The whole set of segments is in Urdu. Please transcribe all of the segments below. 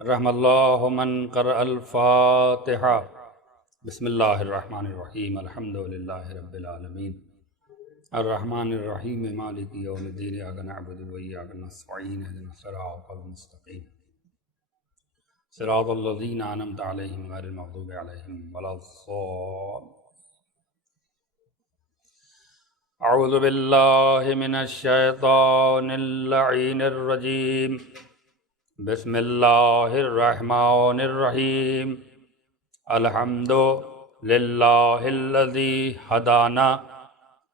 رحم اللہ من قرأ الفاتحہ۔ بسم اللہ الرحمن الرحیم، الحمد للہ رب العالمین، الرحمن الرحیم، مالک یوم الدین، ایاک نعبد و ایاک نستعین، اہدنا الصراط المستقیم، صراط الذین انعمت علیہم غیر المغضوب علیہم ولا الضالین۔ اعوذ باللہ من الشیطان اللعین الرجیم، بسم اللہ الرحمن الرحیم، الحمد للہ الذی ہدانا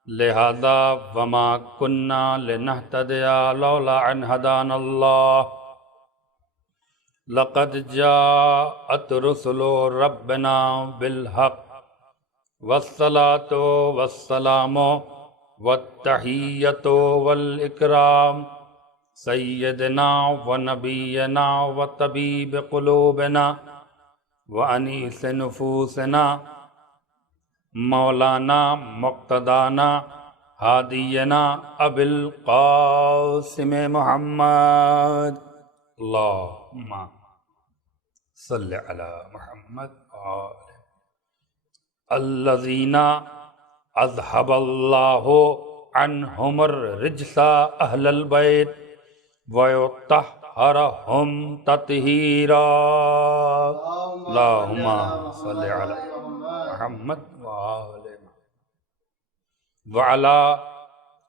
لہذا وما کننا لنہتدی لولا ان ہدانا اللہ، لقد جاءت رسل ربنا بالحق والصلاة والسلام والتحیۃ والاکرام سیدنا و نبینا و طبیب قلوبنا و انیس نفوسنا مولانا مقتدانا ہادینا ابی القاسم محمد، اللہم صلی علی محمد الذین اذھب اللہ عنہم الرجس اہل البیت وَيُطَهِّرُهُمْ تَطْهِيرًا، اللہم صلی علی محمد وعلی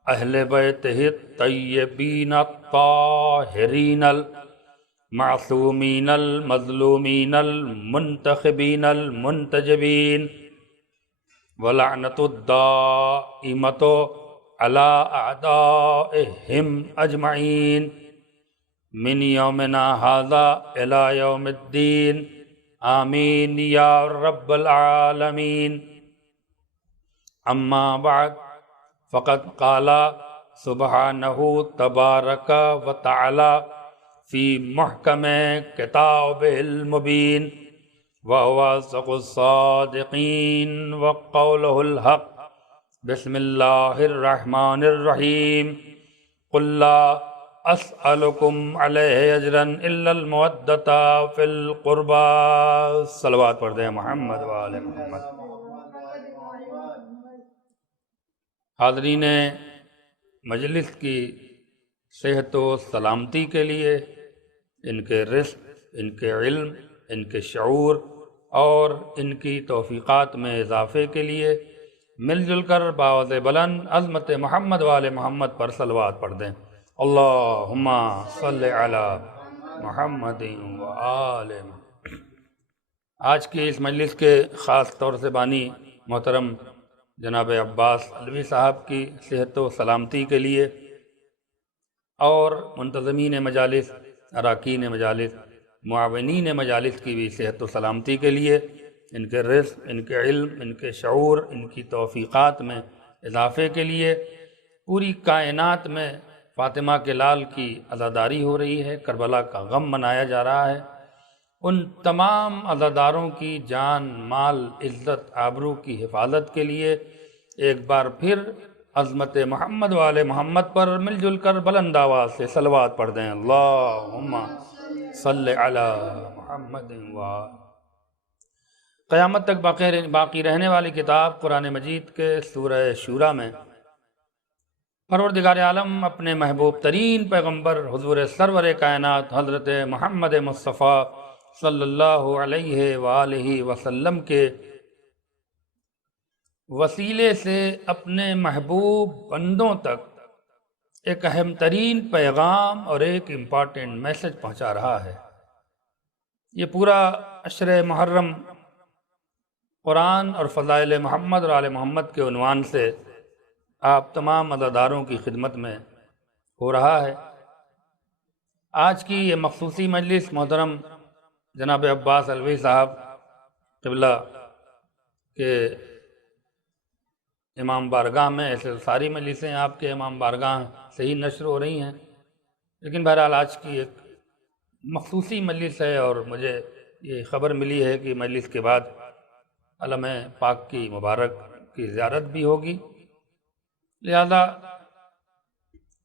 اہل بیتہ الطیبین الطاہرین المعصومین المظلومین المنتخبین المنتجبین، ولعنۃ الدائمۃ علی اعدائہم اجمعین من یومنا ھذا الی یوم الدین، آمین یا رب العالمین۔ اما بعد فقد قال سبحانہ تبارک و تعالی فی محکم کتابہ المبین، وهو اصدق الصادقین وقولہ الحق۔ بسم اللہ الرحمن الرحیم، قل لا اسألکم علیہ اجرا الا المودۃ فی القربى، صلوات پڑھ دیں محمد وآل محمد۔ حاضرین مجلس کی صحت و سلامتی کے لیے، ان کے رزق، ان کے علم، ان کے شعور اور ان کی توفیقات میں اضافے کے لیے مل جل کر باوز بلند عظمت محمد وآل محمد پر صلوات پڑھ دیں، اللہم صلی علی محمد وآل محمد۔ آج کی اس مجلس کے خاص طور سے بانی محترم جناب عباس علوی صاحب کی صحت و سلامتی کے لیے، اور منتظمین مجالس، اراکین مجالس، معاونین مجالس کی بھی صحت و سلامتی کے لیے، ان کے رزق، ان کے علم، ان کے شعور، ان کی توفیقات میں اضافے کے لیے پوری کائنات میں فاطمہ کے لال کی عزاداری ہو رہی ہے، کربلا کا غم منایا جا رہا ہے۔ ان تمام عزاداروں کی جان، مال، عزت، آبرو کی حفاظت کے لیے ایک بار پھر عظمت محمد والے محمد پر مل جل کر بلند آواز سے صلوات پڑھ دیں، اللہم صلی علی محمد وآل۔ قیامت تک باقی رہنے والی کتاب قرآن مجید کے سورہ شورى میں پروردگار عالم اپنے محبوب ترین پیغمبر حضور سرور کائنات حضرت محمد مصطفیٰ صلی اللہ علیہ وآلہ وسلم کے وسیلے سے اپنے محبوب بندوں تک ایک اہم ترین پیغام اور ایک امپارٹنٹ میسج پہنچا رہا ہے۔ یہ پورا عشر محرم قرآن اور فضائل محمد اور آل محمد کے عنوان سے آپ تمام عزاداروں کی خدمت میں ہو رہا ہے۔ آج کی یہ مخصوصی مجلس محترم جناب عباس علوی صاحب قبلہ کے امام بارگاہ میں، ایسے ساری مجلسیں آپ کے امام بارگاہ سے ہی نشر ہو رہی ہیں، لیکن بہرحال آج کی ایک مخصوصی مجلس ہے، اور مجھے یہ خبر ملی ہے کہ مجلس کے بعد علم پاک کی مبارک کی زیارت بھی ہوگی، لہذا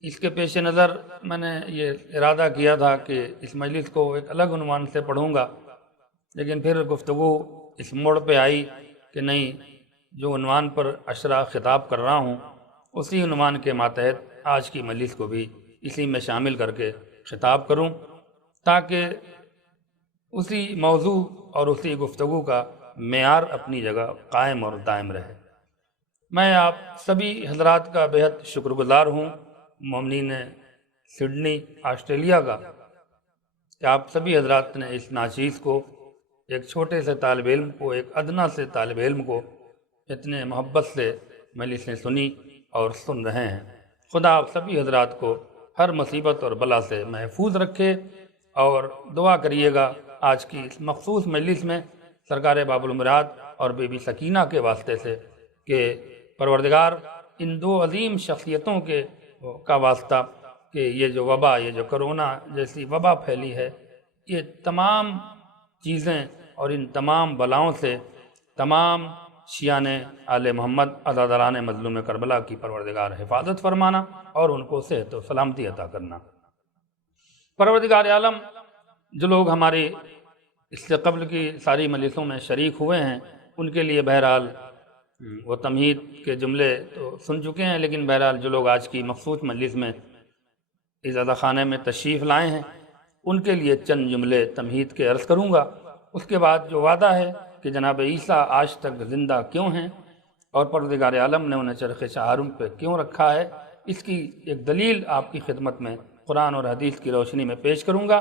اس کے پیش نظر میں نے یہ ارادہ کیا تھا کہ اس مجلس کو ایک الگ عنوان سے پڑھوں گا، لیکن پھر گفتگو اس موڑ پہ آئی کہ نہیں، جو عنوان پر اشرا خطاب کر رہا ہوں اسی عنوان کے ماتحت آج کی مجلس کو بھی اسی میں شامل کر کے خطاب کروں، تاکہ اسی موضوع اور اسی گفتگو کا معیار اپنی جگہ قائم اور دائم رہے۔ میں آپ سبھی حضرات کا بہت شکر گزار ہوں، مومنین سڈنی آسٹریلیا کا، کہ آپ سبھی حضرات نے اس ناچیز کو، ایک چھوٹے سے طالب علم کو، ایک ادنا سے طالب علم کو اتنے محبت سے مجلسیں سنی اور سن رہے ہیں۔ خدا آپ سبھی حضرات کو ہر مصیبت اور بلا سے محفوظ رکھے، اور دعا کریے گا آج کی اس مخصوص مجلس میں سرکار باب المراد اور بی بی سکینہ کے واسطے سے کہ پروردگار ان دو عظیم شخصیتوں کا واسطہ کہ یہ جو وبا، یہ جو کرونا جیسی وبا پھیلی ہے، یہ تمام چیزیں اور ان تمام بلاؤں سے تمام شیعان آل محمد عزاداران مظلوم کربلا کی پروردگار حفاظت فرمانا اور ان کو صحت و سلامتی عطا کرنا۔ پروردگار عالم جو لوگ ہماری اس سے قبل کی ساری مجلسوں میں شریک ہوئے ہیں ان کے لیے بہرحال وہ تمہید کے جملے تو سن چکے ہیں، لیکن بہرحال جو لوگ آج کی مخصوص مجلس میں عزادہ خانے میں تشریف لائے ہیں ان کے لیے چند جملے تمہید کے عرض کروں گا۔ اس کے بعد جو وعدہ ہے کہ جناب عیسیٰ آج تک زندہ کیوں ہیں اور پروردگار عالم نے انہیں چرخ چہارم پہ کیوں رکھا ہے، اس کی ایک دلیل آپ کی خدمت میں قرآن اور حدیث کی روشنی میں پیش کروں گا،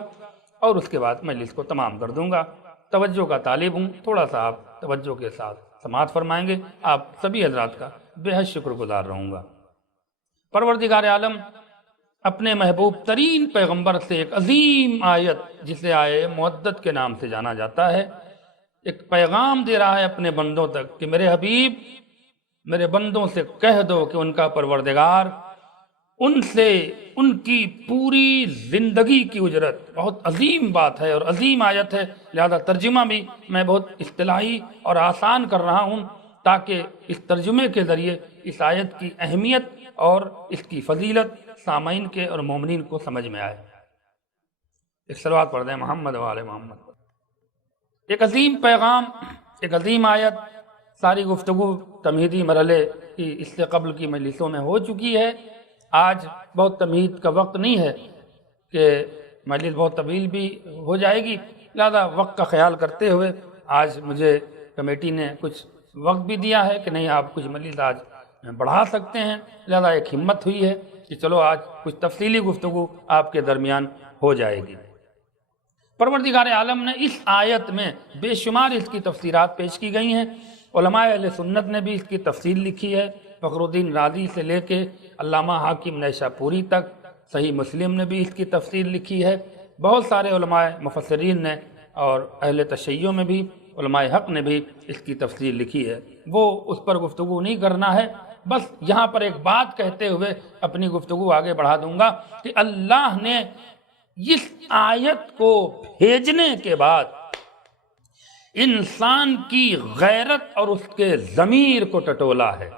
اور اس کے بعد مجلس کو تمام کر دوں گا۔ توجہ کا طالب ہوں، تھوڑا سا آپ توجہ کے ساتھ سماعت فرمائیں گے، آپ سبھی حضرات کا بے حد شکر گزار رہوں گا۔ پروردگار عالم اپنے محبوب ترین پیغمبر سے ایک عظیم آیت، جسے آیے مودت کے نام سے جانا جاتا ہے، ایک پیغام دے رہا ہے اپنے بندوں تک کہ میرے حبیب، میرے بندوں سے کہہ دو کہ ان کا پروردگار ان سے ان کی پوری زندگی کی اجرت، بہت عظیم بات ہے اور عظیم آیت ہے، لہذا ترجمہ بھی میں بہت اصطلاحی اور آسان کر رہا ہوں تاکہ اس ترجمے کے ذریعے اس آیت کی اہمیت اور اس کی فضیلت سامعین کے اور مومنین کو سمجھ میں آئے۔ ایک صلوات پڑھ دیں محمد و آل محمد۔ ایک عظیم پیغام، ایک عظیم آیت، ساری گفتگو تمہیدی مرحلے کی اس سے قبل کی مجلسوں میں ہو چکی ہے۔ آج بہت تمہید کا وقت نہیں ہے کہ مجلس بہت طویل بھی ہو جائے گی، لہذا وقت کا خیال کرتے ہوئے آج مجھے کمیٹی نے کچھ وقت بھی دیا ہے کہ نہیں آپ کچھ مجلس آج بڑھا سکتے ہیں، لہذا ایک ہمت ہوئی ہے کہ چلو آج کچھ تفصیلی گفتگو آپ کے درمیان ہو جائے گی۔ پروردگار عالم نے اس آیت میں بے شمار اس کی تفسیرات پیش کی گئی ہیں، علماء اہل سنت نے بھی اس کی تفصیل لکھی ہے، فخر الدین رازی سے لے کے علامہ حاکم نیشا پوری تک، صحیح مسلم نے بھی اس کی تفصیل لکھی ہے، بہت سارے علماء مفسرین نے اور اہل تشیع میں بھی علماء حق نے بھی اس کی تفصیل لکھی ہے، وہ اس پر گفتگو نہیں کرنا ہے، بس یہاں پر ایک بات کہتے ہوئے اپنی گفتگو آگے بڑھا دوں گا کہ اللہ نے اس آیت کو بھیجنے کے بعد انسان کی غیرت اور اس کے ضمیر کو ٹٹولا ہے۔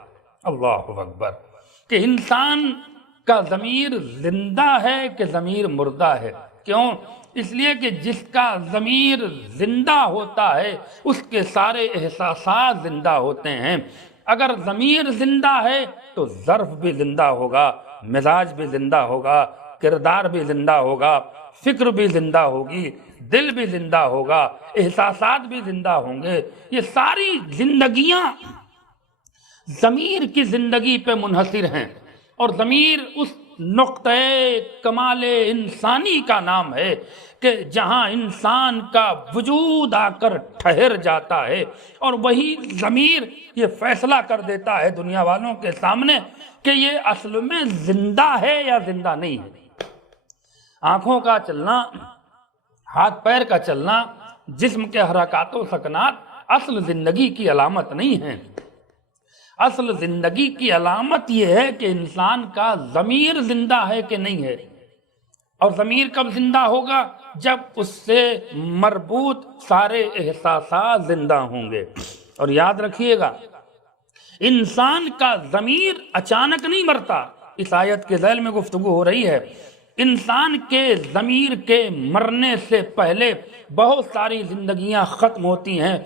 اللہ اکبر! کہ انسان کا ضمیر زندہ ہے کہ ضمیر مردہ ہے؟ کیوں؟ اس لیے کہ جس کا ضمیر زندہ ہوتا ہے اس کے سارے احساسات زندہ ہوتے ہیں۔ اگر ضمیر زندہ ہے تو ظرف بھی زندہ ہوگا، مزاج بھی زندہ ہوگا، کردار بھی زندہ ہوگا، فکر بھی زندہ ہوگی، دل بھی زندہ ہوگا، احساسات بھی زندہ ہوں گے۔ یہ ساری زندگیاں ضمیر کی زندگی پہ منحصر ہیں، اور ضمیر اس نقطۂ کمال انسانی کا نام ہے کہ جہاں انسان کا وجود آ کر ٹھہر جاتا ہے، اور وہی ضمیر یہ فیصلہ کر دیتا ہے دنیا والوں کے سامنے کہ یہ اصل میں زندہ ہے یا زندہ نہیں ہے۔ آنکھوں کا چلنا، ہاتھ پیر کا چلنا، جسم کے حرکات و سکنات اصل زندگی کی علامت نہیں ہیں۔ اصل زندگی کی علامت یہ ہے کہ انسان کا ضمیر زندہ ہے کہ نہیں ہے، اور ضمیر کب زندہ ہوگا؟ جب اس سے مربوط سارے احساسات زندہ ہوں گے۔ اور یاد رکھیے گا، انسان کا ضمیر اچانک نہیں مرتا، اس آیت کے ذیل میں گفتگو ہو رہی ہے، انسان کے ضمیر کے مرنے سے پہلے بہت ساری زندگیاں ختم ہوتی ہیں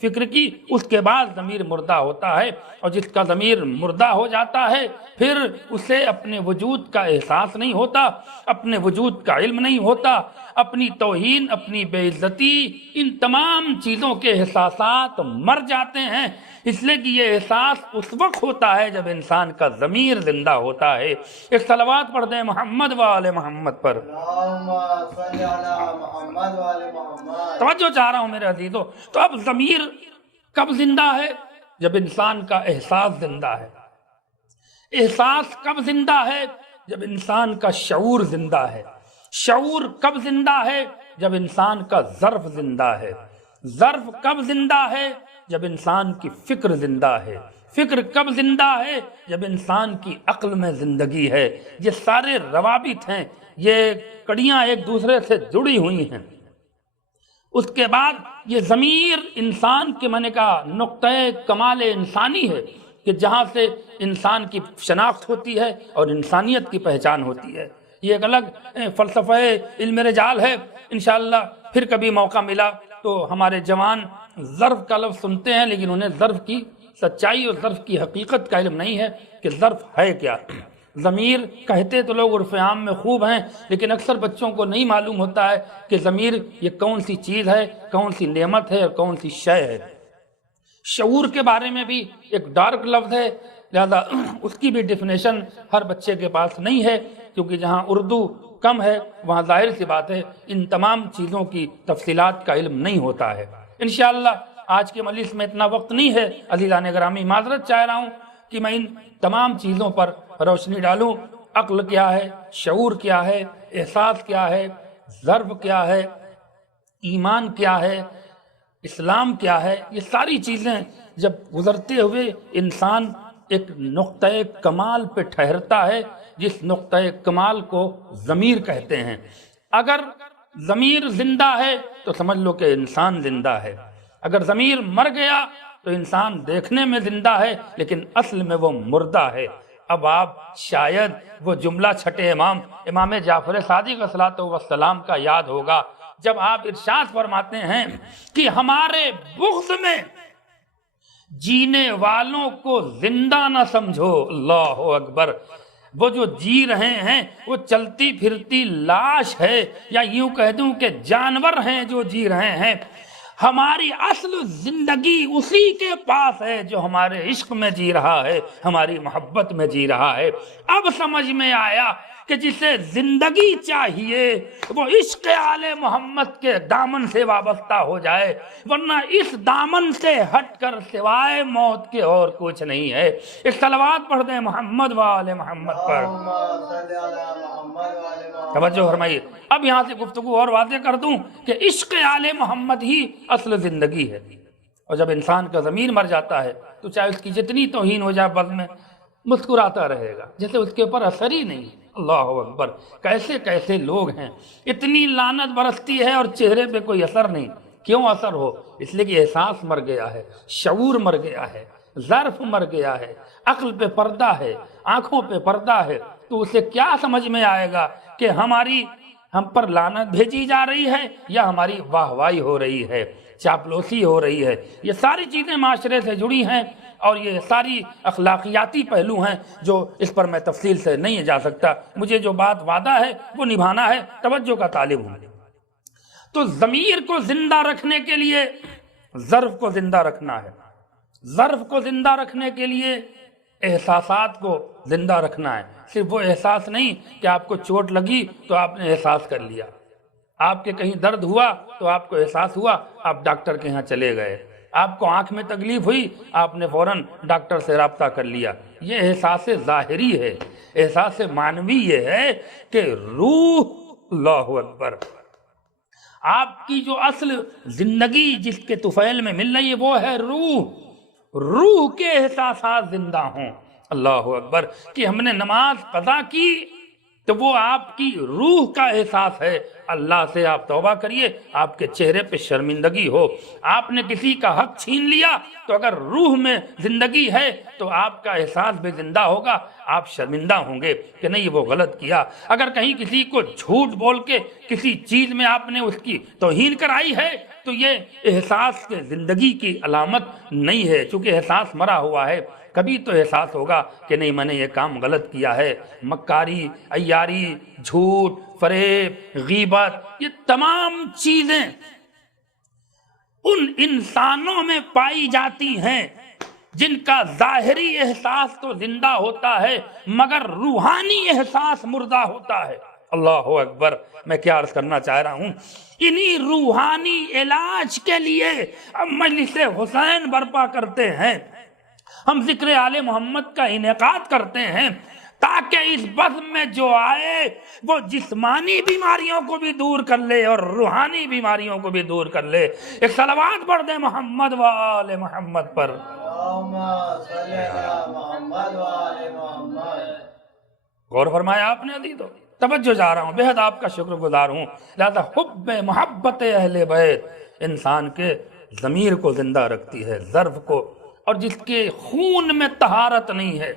فکر کی، اس کے بعد ضمیر مردہ ہوتا ہے، اور جس کا ضمیر مردہ ہو جاتا ہے پھر اسے اپنے وجود کا احساس نہیں ہوتا، اپنے وجود کا علم نہیں ہوتا، اپنی توہین، اپنی بے عزتی، ان تمام چیزوں کے احساسات مر جاتے ہیں، اس لیے کہ یہ احساس اس وقت ہوتا ہے جب انسان کا ضمیر زندہ ہوتا ہے۔ ایک صلوات پڑھ دیں محمد و آل محمد پر۔ اللہم صلی علی محمد و آل محمد۔ توجہ چاہ رہا ہوں میرے عزیزو، تو اب ضمیر کب زندہ ہے؟ جب انسان کا احساس زندہ ہے۔ احساس کب زندہ ہے؟ جب انسان کا شعور زندہ ہے۔ شعور کب زندہ ہے؟ جب انسان کا ظرف زندہ ہے۔ ظرف کب زندہ ہے؟ جب انسان کی فکر زندہ ہے۔ فکر کب زندہ ہے؟ جب انسان کی عقل میں زندگی ہے۔ یہ سارے روابط ہیں، یہ کڑیاں ایک دوسرے سے جڑی ہوئی ہیں۔ اس کے بعد یہ ضمیر انسان کے میں نے کہا نقطۂ کمال انسانی ہے کہ جہاں سے انسان کی شناخت ہوتی ہے اور انسانیت کی پہچان ہوتی ہے۔ یہ ایک الگ فلسفہ علم رجال ہے، انشاءاللہ پھر کبھی موقع ملا تو ہمارے جوان ظرف کا لفظ سنتے ہیں لیکن انہیں ظرف کی سچائی اور ظرف کی حقیقت کا علم نہیں ہے کہ ظرف ہے کیا۔ ضمیر کہتے تو لوگ عرف عام میں خوب ہیں، لیکن اکثر بچوں کو نہیں معلوم ہوتا ہے کہ ضمیر یہ کون سی چیز ہے، کون سی نعمت ہے اور کون سی شے ہے۔ شعور کے بارے میں بھی ایک ڈارک لفظ ہے، لہذا اس کی بھی ڈیفینیشن ہر بچے کے پاس نہیں ہے، کیونکہ جہاں اردو کم ہے وہاں ظاہر سی بات ہے ان تمام چیزوں کی تفصیلات کا علم نہیں ہوتا ہے۔ انشاءاللہ آج کے مجلس میں اتنا وقت نہیں ہے، عزیزان گرامی معذرت چاہ رہا ہوں کہ میں ان تمام چیزوں پر روشنی ڈالوں۔ عقل کیا ہے، شعور کیا ہے، احساس کیا ہے، ظرف کیا ہے، ایمان کیا ہے، اسلام کیا ہے، یہ ساری چیزیں جب گزرتے ہوئے انسان ایک نقطۂ کمال پہ ٹھہرتا ہے، جس نقطۂ کمال کو ضمیر کہتے ہیں۔ اگر ضمیر زندہ ہے تو سمجھ لو کہ انسان زندہ ہے، اگر ضمیر مر گیا تو انسان دیکھنے میں زندہ ہے لیکن اصل میں وہ مردہ ہے۔ اب آپ شاید وہ جملہ چھٹے امام جعفر صادق علیہ السلام کا یاد ہوگا جب آپ ارشاد فرماتے ہیں کہ ہمارے بغض میں جینے والوں کو زندہ نہ سمجھو۔ اللہ اکبر! وہ جو جی رہے ہیں وہ چلتی پھرتی لاش ہے، یا یوں کہہ دوں کہ جانور ہیں جو جی رہے ہیں۔ ہماری اصل زندگی اسی کے پاس ہے جو ہمارے عشق میں جی رہا ہے، ہماری محبت میں جی رہا ہے۔ اب سمجھ میں آیا کہ جسے زندگی چاہیے وہ عشق آل محمد کے دامن سے وابستہ ہو جائے، ورنہ اس دامن سے ہٹ کر سوائے موت کے اور کچھ نہیں ہے۔ ایک صلوات پڑھ دیں محمد و آل محمد پر۔ اللہم صلی علی محمد و آل محمد۔ توجہ فرمائیے، اب یہاں سے گفتگو اور واضح کر دوں کہ عشق آل محمد ہی اصل زندگی ہے، اور جب انسان کا ضمیر مر جاتا ہے تو چاہے اس کی جتنی توہین ہو جائے بد میں مسکراتا رہے گا، جیسے اس کے اوپر اثر ہی نہیں۔ اللہ اکبر! کیسے کیسے لوگ ہیں، اتنی لعنت برستی ہے اور چہرے پہ کوئی اثر نہیں۔ کیوں اثر ہو؟ اس لیے کہ احساس مر گیا ہے، شعور مر گیا ہے، ظرف مر گیا ہے، عقل پہ پردہ ہے، آنکھوں پہ پردہ ہے، تو اسے کیا سمجھ میں آئے گا کہ ہم پر لعنت بھیجی جا رہی ہے یا ہماری واہوائی ہو رہی ہے، چاپلوسی ہو رہی ہے۔ یہ ساری چیزیں معاشرے سے جڑی ہیں اور یہ ساری اخلاقیاتی پہلو ہیں جو اس پر میں تفصیل سے نہیں جا سکتا۔ مجھے جو بات وعدہ ہے وہ نبھانا ہے، توجہ کا طالب ہوں۔ تو ضمیر کو زندہ رکھنے کے لیے ظرف کو زندہ رکھنا ہے، ظرف کو زندہ رکھنے کے لیے احساسات کو زندہ رکھنا ہے۔ صرف وہ احساس نہیں کہ آپ کو چوٹ لگی تو آپ نے احساس کر لیا، آپ کے کہیں درد ہوا تو آپ کو احساس ہوا، آپ ڈاکٹر کے ہاں چلے گئے، آپ کو آنکھ میں تکلیف ہوئی آپ نے فوراً ڈاکٹر سے رابطہ کر لیا۔ یہ احساس ظاہری ہے۔ احساس معنوی یہ ہے کہ روح، اللہ اکبر، آپ کی جو اصل زندگی جس کے طفیل میں مل رہی ہے وہ ہے روح۔ روح کے احساسات زندہ ہوں، اللہ اکبر، کہ ہم نے نماز قضا کی تو وہ آپ کی روح کا احساس ہے، اللہ سے آپ توبہ کریے، آپ کے چہرے پہ شرمندگی ہو۔ آپ نے کسی کا حق چھین لیا تو اگر روح میں زندگی ہے تو آپ کا احساس بھی زندہ ہوگا، آپ شرمندہ ہوں گے کہ نہیں وہ غلط کیا۔ اگر کہیں کسی کو جھوٹ بول کے کسی چیز میں آپ نے اس کی توہین کرائی ہے تو یہ احساس کے زندگی کی علامت نہیں ہے، چونکہ احساس مرا ہوا ہے۔ کبھی تو احساس ہوگا کہ نہیں میں نے یہ کام غلط کیا ہے۔ مکاری، عیاری، جھوٹ، فریب، غیبت، یہ تمام چیزیں ان انسانوں میں پائی جاتی ہیں جن کا ظاہری احساس تو زندہ ہوتا ہے مگر روحانی احساس مردہ ہوتا ہے۔ اللہ اکبر! میں کیا عرض کرنا چاہ رہا ہوں، انہی روحانی علاج کے لیے ہم مجلس حسین برپا کرتے ہیں، ہم ذکر آل محمد کا انعقاد کرتے ہیں تاکہ اس بزم میں جو آئے وہ جسمانی بیماریوں کو بھی دور کر لے اور روحانی بیماریوں کو بھی دور کر لے۔ ایک صلوات پڑھ دیں محمد و آل محمد پر۔ اللہم صلی علی محمد و آل محمد۔ غور فرمایا آپ نے عزیزو، توجہ جا رہا ہوں، بہت آپ کا شکر گزار ہوں۔ لہذا حب محبت اہل بیت انسان کے ضمیر کو زندہ رکھتی ہے، ظرف کو، اور جس کے خون میں طہارت نہیں ہے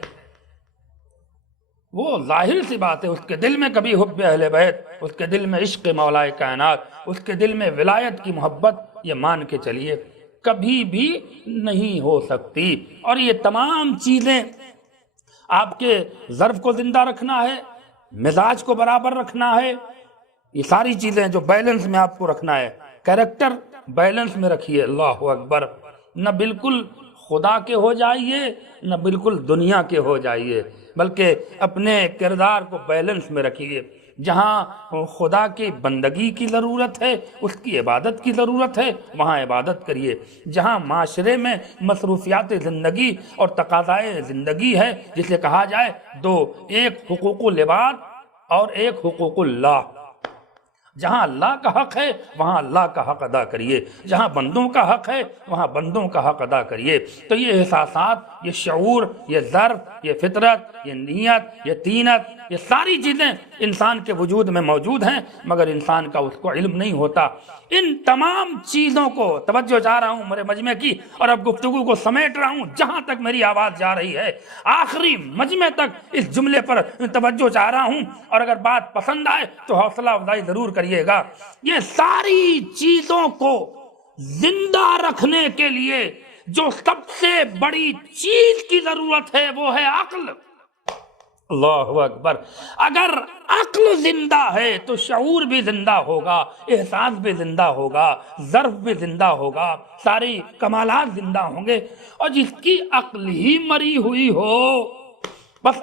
وہ ظاہر سی بات ہے اس کے دل میں کبھی حب اہل بیت، اس کے دل میں عشق مولا کائنات، اس کے دل میں ولایت کی محبت، یہ مان کے چلیے کبھی بھی نہیں ہو سکتی۔ اور یہ تمام چیزیں آپ کے ظرف کو زندہ رکھنا ہے، مزاج کو برابر رکھنا ہے، یہ ساری چیزیں جو بیلنس میں آپ کو رکھنا ہے، کریکٹر بیلنس میں رکھیے۔ اللہ اکبر! نہ بالکل خدا کے ہو جائیے نہ بالکل دنیا کے ہو جائیے، بلکہ اپنے کردار کو بیلنس میں رکھیے۔ جہاں خدا کی بندگی کی ضرورت ہے، اس کی عبادت کی ضرورت ہے، وہاں عبادت کریے۔ جہاں معاشرے میں مصروفیات زندگی اور تقاضائے زندگی ہے، جسے کہا جائے دو، ایک حقوق العباد اور ایک حقوق اللہ، جہاں اللہ کا حق ہے وہاں اللہ کا حق ادا کریے، جہاں بندوں کا حق ہے وہاں بندوں کا حق ادا کریے۔ تو یہ احساسات، یہ شعور، یہ ظرف، یہ فطرت، یہ نیت، یہ طینت، یہ ساری چیزیں انسان کے وجود میں موجود ہیں مگر انسان کا اس کو علم نہیں ہوتا۔ ان تمام چیزوں کو توجہ چاہ رہا ہوں میرے مجمع کی، اور اب گفتگو کو سمیٹ رہا ہوں جہاں تک میری آواز جا رہی ہے، آخری مجمع تک اس جملے پر توجہ چاہ رہا ہوں، اور اگر بات پسند آئے تو حوصلہ افزائی ضرور کریے گا۔ یہ ساری چیزوں کو زندہ رکھنے کے لیے جو سب سے بڑی چیز کی ضرورت ہے وہ ہے عقل۔ اللہ اکبر! اگر عقل زندہ ہے تو شعور بھی زندہ ہوگا، احساس بھی زندہ ہوگا، ظرف بھی زندہ ہوگا، ساری کمالات زندہ ہوں گے۔ اور جس کی عقل ہی مری ہوئی ہو، بس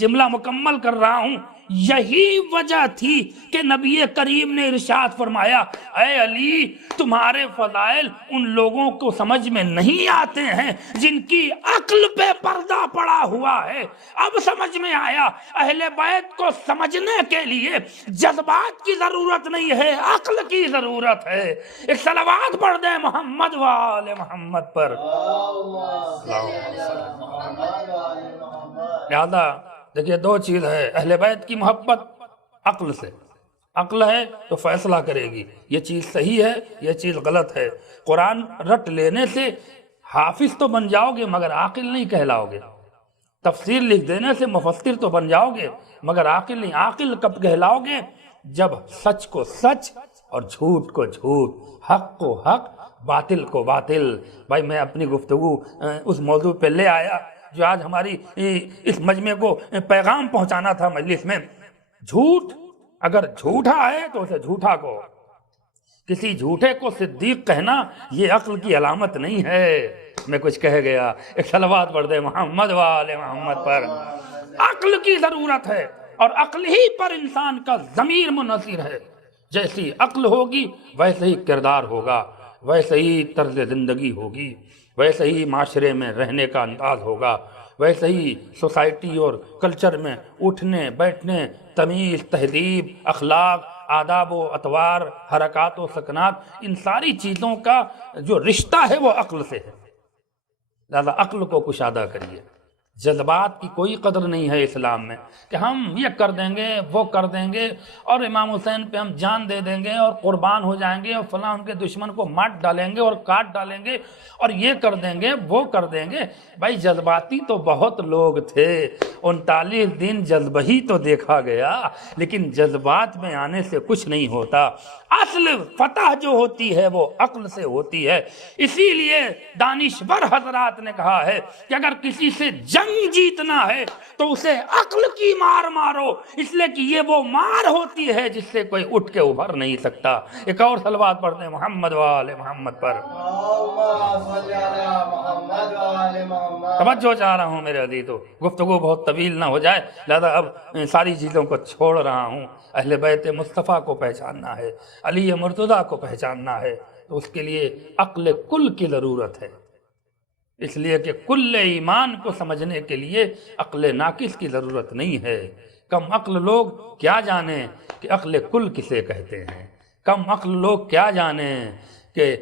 جملہ مکمل کر رہا ہوں، یہی وجہ تھی کہ نبی کریم نے ارشاد فرمایا، اے علی تمہارے فضائل ان لوگوں کو سمجھ میں نہیں آتے ہیں جن کی عقل پہ پردہ پڑا ہوا ہے۔ اب سمجھ میں آیا، اہل بیت کو سمجھنے کے لیے جذبات کی ضرورت نہیں ہے، عقل کی ضرورت ہے۔ ایک صلوات پڑھ دیں محمد و آل محمد پر۔ لہذا دیکھیے دو چیز ہے، اہل بیت کی محبت عقل سے، عقل ہے تو فیصلہ کرے گی یہ چیز صحیح ہے یہ چیز غلط ہے۔ قرآن رٹ لینے سے حافظ تو بن جاؤ گے مگر عاقل نہیں کہلاؤ گے، تفسیر لکھ دینے سے مفسر تو بن جاؤ گے مگر عاقل نہیں۔ عاقل کب کہلاؤ گے؟ جب سچ کو سچ اور جھوٹ کو جھوٹ، حق کو حق، باطل کو باطل۔ بھائی میں اپنی گفتگو اس موضوع پہ لے آیا جو آج ہماری اس مجمع کو پیغام پہنچانا تھا مجلس میں۔ جھوٹ اگر جھوٹا ہے تو اسے جھوٹا کو، کسی جھوٹے کو صدیق کہنا یہ عقل کی علامت نہیں ہے۔ میں کچھ کہہ گیا، ایک صلوات پڑھ دے محمد و آل محمد پر۔ عقل کی ضرورت ہے اور عقل ہی پر انسان کا ضمیر منحصر ہے۔ جیسی عقل ہوگی ویسے ہی کردار ہوگا، ویسے ہی طرز زندگی ہوگی، ویسے ہی معاشرے میں رہنے کا انداز ہوگا، ویسے ہی سوسائٹی اور کلچر میں اٹھنے بیٹھنے، تمیز، تہذیب، اخلاق، آداب و اطوار، حرکات و سکنات، ان ساری چیزوں کا جو رشتہ ہے وہ عقل سے ہے۔ لہذا عقل کو کشادہ کریے، جذبات کی کوئی قدر نہیں ہے اسلام میں کہ ہم یہ کر دیں گے وہ کر دیں گے اور امام حسین پہ ہم جان دے دیں گے اور قربان ہو جائیں گے اور فلاں ان کے دشمن کو مار ڈالیں گے اور کاٹ ڈالیں گے اور یہ کر دیں گے وہ کر دیں گے۔ بھائی جذباتی تو بہت لوگ تھے، 39 دن جذبہ ہی تو دیکھا گیا، لیکن جذبات میں آنے سے کچھ نہیں ہوتا۔ اصل فتح جو ہوتی ہے وہ عقل سے ہوتی ہے۔ اسی لیے دانشور حضرات نے کہا ہے کہ اگر کسی سے جنگ جیتنا ہے تو اسے عقل کی مار مارو، اس لیے کہ یہ وہ مار ہوتی ہے جس سے کوئی اٹھ کے ابھر نہیں سکتا۔ ایک اور صلوات پڑھتے ہیں محمد وآل محمد پر۔ اللهم صل على محمد وآل محمد۔ توجہ چاہ رہا ہوں میرے عزیزو، گفتگو بہت طویل نہ ہو جائے، لہذا اب ساری چیزوں کو چھوڑ رہا ہوں۔ اہل بیت مصطفیٰ کو پہچاننا ہے، علی مرتضیٰ کو پہچاننا ہے، تو اس کے لیے عقل کل کی ضرورت ہے، اس لیے کہ کل ایمان کو سمجھنے کے لیے عقل ناقص کی ضرورت نہیں ہے۔ کم عقل لوگ کیا جانیں کہ عقل کل کسے کہتے ہیں، کم عقل لوگ کیا جانیں کہ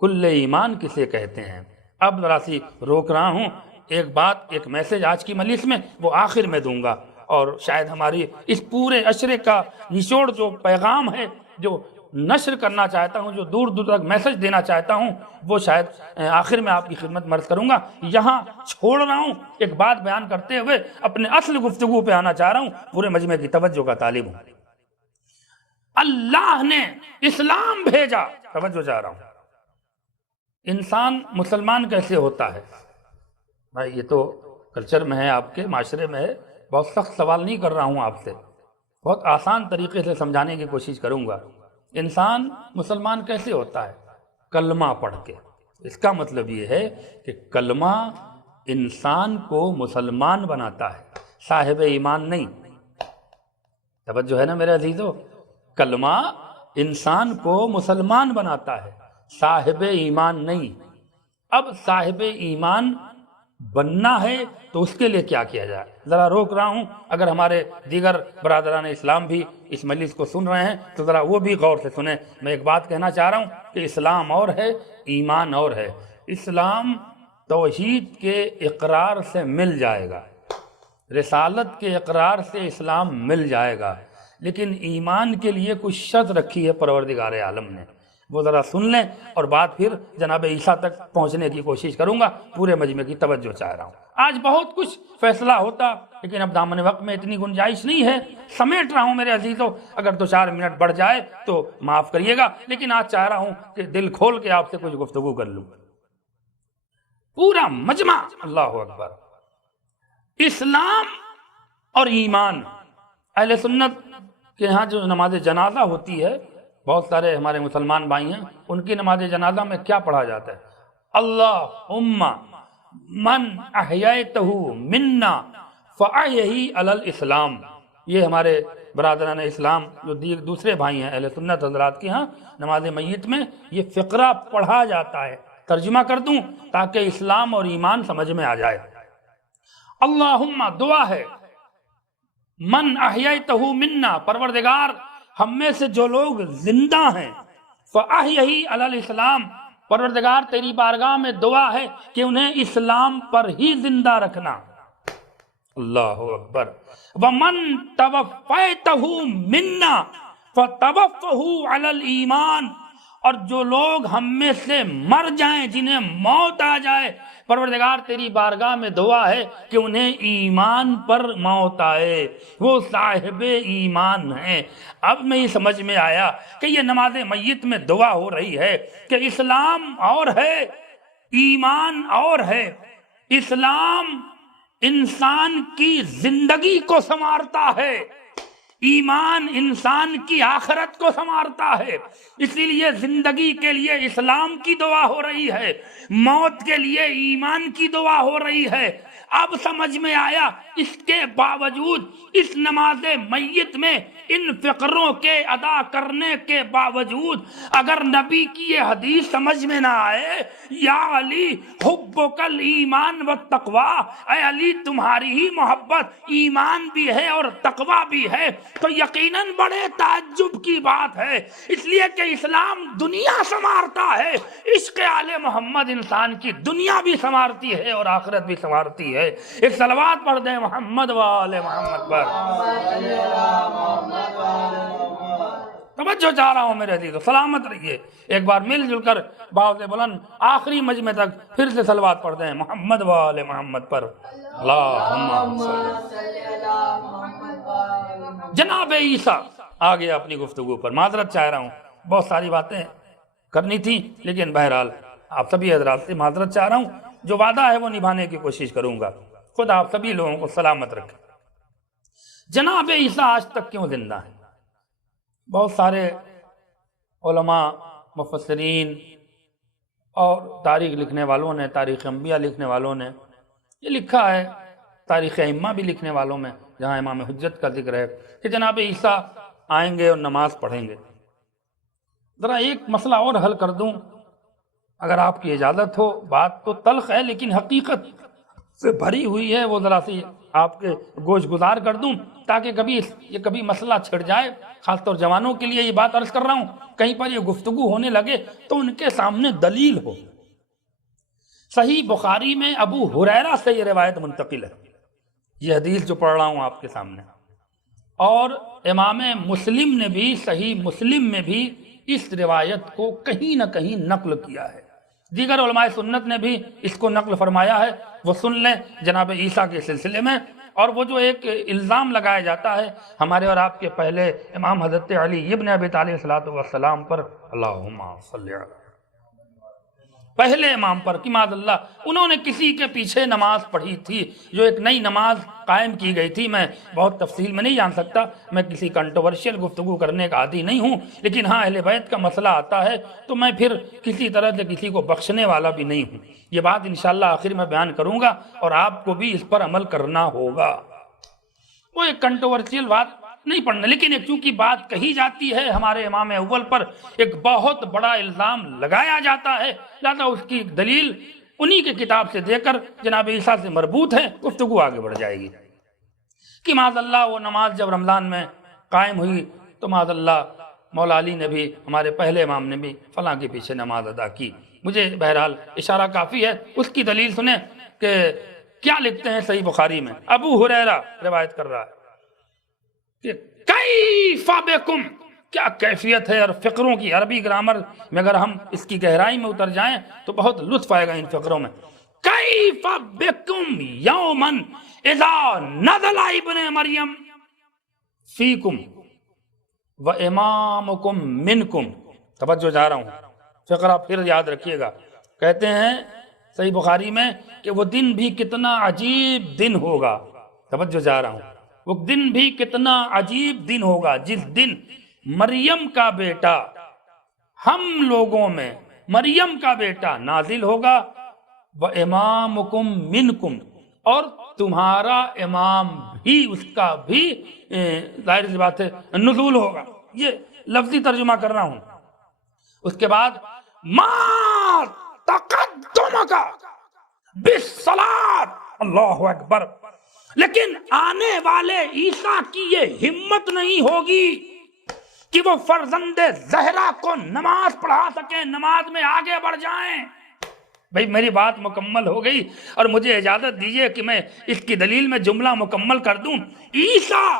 کل ایمان کسے کہتے ہیں۔ اب ذرا سی روک رہا ہوں، ایک بات، ایک میسج آج کی مجلس میں وہ آخر میں دوں گا، اور شاید ہماری اس پورے عشرے کا نچوڑ جو پیغام ہے، جو نشر کرنا چاہتا ہوں، جو دور دور تک میسج دینا چاہتا ہوں، وہ شاید آخر میں آپ کی خدمت میں عرض کروں گا۔ یہاں چھوڑ رہا ہوں، ایک بات بیان کرتے ہوئے اپنے اصل گفتگو پہ آنا چاہ رہا ہوں، پورے مجمع کی توجہ کا طالب ہوں۔ اللہ نے اسلام بھیجا، توجہ چاہ رہا ہوں۔ انسان مسلمان کیسے ہوتا ہے؟ بھائی یہ تو کلچر میں ہے، آپ کے معاشرے میں ہے، بہت سخت سوال نہیں کر رہا ہوں آپ سے، بہت آسان طریقے سے سمجھانے کی کوشش کروں گا۔ انسان مسلمان کیسے ہوتا ہے؟ کلمہ پڑھ کے۔ اس کا مطلب یہ ہے کہ کلمہ انسان کو مسلمان بناتا ہے، صاحب ایمان نہیں۔ توجہ ہے نا میرے عزیزو؟ کلمہ انسان کو مسلمان بناتا ہے، صاحب ایمان نہیں۔ اب صاحب ایمان بننا ہے تو اس کے لیے کیا کیا جائے؟ ذرا روک رہا ہوں، اگر ہمارے دیگر برادران اسلام بھی اس مجلس کو سن رہے ہیں تو ذرا وہ بھی غور سے سنیں۔ میں ایک بات کہنا چاہ رہا ہوں کہ اسلام اور ہے، ایمان اور ہے۔ اسلام توحید کے اقرار سے مل جائے گا، رسالت کے اقرار سے اسلام مل جائے گا، لیکن ایمان کے لیے کچھ شرط رکھی ہے پروردگار عالم نے، وہ ذرا سن لیں، اور بات پھر جناب عیسیٰ تک پہنچنے کی کوشش کروں گا۔ پورے مجمع کی توجہ چاہ رہا ہوں۔ آج بہت کچھ فیصلہ ہوتا، لیکن اب دامن وقت میں اتنی گنجائش نہیں ہے، سمیٹ رہا ہوں میرے عزیزوں، اگر 2-4 منٹ بڑھ جائے تو معاف کریے گا، لیکن آج چاہ رہا ہوں کہ دل کھول کے آپ سے کچھ گفتگو کر لوں۔ پورا مجمع، اللہ اکبر، اسلام اور ایمان۔ اہل سنت کے ہاں جو نماز جنازہ ہوتی ہے، بہت سارے ہمارے مسلمان بھائی ہیں، ان کی نماز جنازہ میں کیا پڑھا جاتا ہے؟ اللہم من احییتہ منا فاحیہ علی الاسلام۔ یہ ہمارے برادران اسلام جو دوسرے بھائی ہیں اہل سنت حضرات کے ہاں نماز میت میں یہ فقرہ پڑھا جاتا ہے۔ ترجمہ کر دوں تاکہ اسلام اور ایمان سمجھ میں آ جائے۔ اللہم دعا ہے، من احییتہ منا، پروردگار ہم میں سے جو لوگ زندہ ہیں، فاحیہ علی الاسلام، پروردگار تیری بارگاہ میں دعا ہے کہ انہیں اسلام پر ہی زندہ رکھنا۔ اللہ اکبر۔ ومن توفیتہ منا فتوفہ علی الایمان، اور جو لوگ ہم میں سے مر جائیں، جنہیں موت آ جائے، پروردگار تیری بارگاہ میں دعا ہے کہ انہیں ایمان پر موت آئے، وہ صاحب ایمان ہیں۔ اب میں یہ سمجھ میں آیا کہ یہ نماز میت میں دعا ہو رہی ہے کہ اسلام اور ہے، ایمان اور ہے۔ اسلام انسان کی زندگی کو سنوارتا ہے، ایمان انسان کی آخرت کو سنوارتا ہے، اسی لیے زندگی کے لیے اسلام کی دعا ہو رہی ہے، موت کے لیے ایمان کی دعا ہو رہی ہے۔ اب سمجھ میں آیا، اس کے باوجود اس نماز میت میں ان فقروں کے ادا کرنے کے باوجود اگر نبی کی یہ حدیث سمجھ میں نہ آئے، یا علی حبک الایمان والتقوی، اے علی تمہاری ہی محبت ایمان بھی ہے اور تقوی بھی ہے، تو یقیناً بڑے تعجب کی بات ہے، اس لیے کہ اسلام دنیا سنوارتا ہے، عشق آل محمد انسان کی دنیا بھی سنوارتی ہے اور آخرت بھی سنوارتی ہے۔ ایک صلوات پڑھ دیں محمد و آل محمد پر۔ توجہ چاہ رہا ہوں میرے عزیزو، سلامت رہیے، ایک بار مل جل کر باوز بلند آخری مجمع تک پھر سے صلوات پڑھ دیں محمد و آل محمد پر۔ اللہم صلی۔ جناب عیسیٰ آگے اپنی گفتگو پر، معذرت چاہ رہا ہوں، بہت ساری باتیں کرنی تھی لیکن بہرحال آپ سبھی حضرات سے معذرت چاہ رہا ہوں، جو وعدہ ہے وہ نبھانے کی کوشش کروں گا۔ خدا آپ سبھی لوگوں کو سلامت رکھے۔ جناب عیسیٰ آج تک کیوں زندہ ہیں؟ بہت سارے علماء، مفسرین اور تاریخ لکھنے والوں نے، تاریخ انبیاء لکھنے والوں نے یہ لکھا ہے، تاریخ ائمہ بھی لکھنے والوں میں جہاں امام حجت کا ذکر ہے کہ جناب عیسیٰ آئیں گے اور نماز پڑھیں گے۔ ذرا ایک مسئلہ اور حل کر دوں اگر آپ کی اجازت ہو، بات تو تلخ ہے لیکن حقیقت سے بھری ہوئی ہے، وہ ذرا سی آپ کے گوش گزار کر دوں تاکہ کبھی مسئلہ چھڑ جائے، خاص طور جوانوں کے لیے یہ بات عرض کر رہا ہوں، کہیں پر یہ گفتگو ہونے لگے تو ان کے سامنے دلیل ہو۔ صحیح بخاری میں ابو ہریرہ سے یہ روایت منتقل ہے، یہ حدیث جو پڑھ رہا ہوں آپ کے سامنے، اور امام مسلم نے بھی صحیح مسلم میں بھی اس روایت کو کہیں نہ کہیں نقل کیا ہے، دیگر علماء سنت نے بھی اس کو نقل فرمایا ہے، وہ سن لیں جناب عیسیٰ کے سلسلے میں۔ اور وہ جو ایک الزام لگایا جاتا ہے ہمارے اور آپ کے پہلے امام حضرت علی ابن ابی طالب صلی اللہ علیہ وسلم پر، اللہم صلی علی، پہلے امام پر کہ معاذ اللہ انہوں نے کسی کے پیچھے نماز پڑھی تھی، جو ایک نئی نماز قائم کی گئی تھی۔ میں بہت تفصیل میں نہیں جان سکتا، میں کسی کنٹروورشل گفتگو کرنے کا عادی نہیں ہوں، لیکن ہاں اہل بیت کا مسئلہ آتا ہے تو میں پھر کسی طرح سے کسی کو بخشنے والا بھی نہیں ہوں۔ یہ بات انشاءاللہ آخر میں بیان کروں گا اور آپ کو بھی اس پر عمل کرنا ہوگا۔ وہ ایک کنٹروورشل بات نہیں پڑھنا، لیکن ایک چونکہ بات کہی جاتی ہے ہمارے امام اول پر، ایک بہت بڑا الزام لگایا جاتا ہے، لہذا اس کی دلیل انہی کے کتاب سے دے کر جناب عیسیٰ سے مربوط ہے، گفتگو آگے بڑھ جائے گی کہ معاذ اللہ وہ نماز جب رمضان میں قائم ہوئی تو معاذ اللہ مولا علی نے بھی، ہمارے پہلے امام نے بھی فلاں کے پیچھے نماز ادا کی۔ مجھے بہرحال اشارہ کافی ہے، اس کی دلیل سنیں کہ کیا لکھتے ہیں صحیح بخاری میں، ابو ہریرہ روایت کر رہا ہے کہ کیف بکم، کیا کیفیت ہے، اور فقروں کی عربی گرامر میں اگر ہم اس کی گہرائی میں اتر جائیں تو بہت لطف آئے گا ان فقروں میں۔ کیف بکم یومن اذا نزل ابن مریم فیکم و امامکم منکم، توجہ جا رہا ہوں، فقرہ پھر یاد رکھیے گا۔ کہتے ہیں صحیح بخاری میں کہ وہ دن بھی کتنا عجیب دن ہوگا، توجہ جا رہا ہوں، وہ دن بھی کتنا عجیب دن ہوگا جس دن مریم کا بیٹا ہم لوگوں میں، مریم کا بیٹا نازل ہوگا، وَإِمَامُكُم مِّنكُم، اور تمہارا امام بھی، اس کا بھی ظاہر سی بات ہے نزول ہوگا۔ یہ لفظی ترجمہ کر رہا ہوں۔ اس کے بعد مَا تَقَدُّمَكَ بِالصَّلَاةِ، اللہ اکبر، لیکن آنے والے عیسیٰ کی یہ ہمت نہیں ہوگی کہ وہ فرزند زہرا کو نماز پڑھا سکیں، نماز میں آگے بڑھ جائیں۔ بھئی میری بات مکمل ہو گئی اور مجھے اجازت دیجئے کہ میں اس کی دلیل میں جملہ مکمل کر دوں۔ عیسیٰ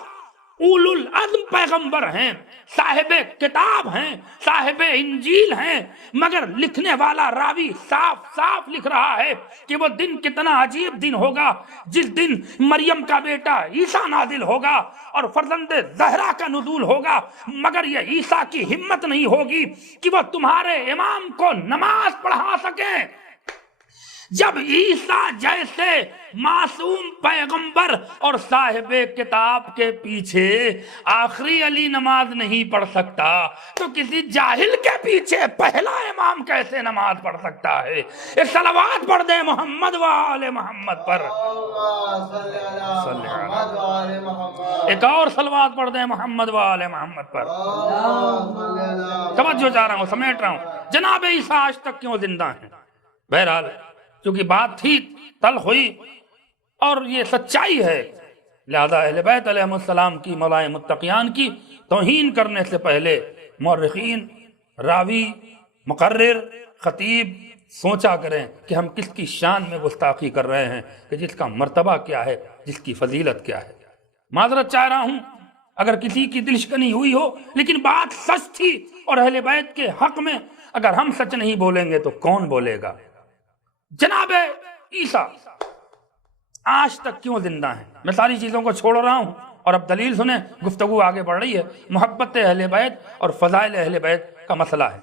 اولو العزم پیغمبر ہیں، صاحب کتاب ہیں، صاحب انجیل ہیں، مگر لکھنے والا راوی صاف صاف لکھ رہا ہے کہ وہ دن کتنا عجیب دن ہوگا جس دن مریم کا بیٹا عیسیٰ نازل ہوگا اور فرزند زہرا کا نزول ہوگا، مگر یہ عیسیٰ کی ہمت نہیں ہوگی کہ وہ تمہارے امام کو نماز پڑھا سکیں۔ جب عیسیٰ جیسے معصوم پیغمبر اور صاحب کتاب کے پیچھے آخری علی نماز نہیں پڑھ سکتا تو کسی جاہل کے پیچھے پہلا امام کیسے نماز پڑھ سکتا ہے؟ ایک صلوات پڑھ دیں محمد و آل محمد پر، ایک اور صلوات پڑھ دیں محمد و آل محمد پر۔ توجہ چاہ رہا ہوں، سمیٹ رہا ہوں، جناب عیسیٰ آج تک کیوں زندہ ہیں؟ بہرحال کیونکہ بات تھی تلخ ہوئی اور یہ سچائی ہے، لہذا اہل بیت علیہ السلام کی مولائے متقیان کی توہین کرنے سے پہلے مورخین، راوی، مقرر، خطیب سوچا کریں کہ ہم کس کی شان میں گستاخی کر رہے ہیں، کہ جس کا مرتبہ کیا ہے، جس کی فضیلت کیا ہے۔ معذرت چاہ رہا ہوں اگر کسی کی دلشکنی ہوئی ہو، لیکن بات سچ تھی، اور اہل بیت کے حق میں اگر ہم سچ نہیں بولیں گے تو کون بولے گا؟ جناب عیسیٰ آج تک کیوں زندہ ہیں؟ میں ساری چیزوں کو چھوڑ رہا ہوں اور اب دلیل سنیں، گفتگو آگے بڑھ رہی ہے، محبت اہل بیت اور فضائل اہل بیت کا مسئلہ ہے۔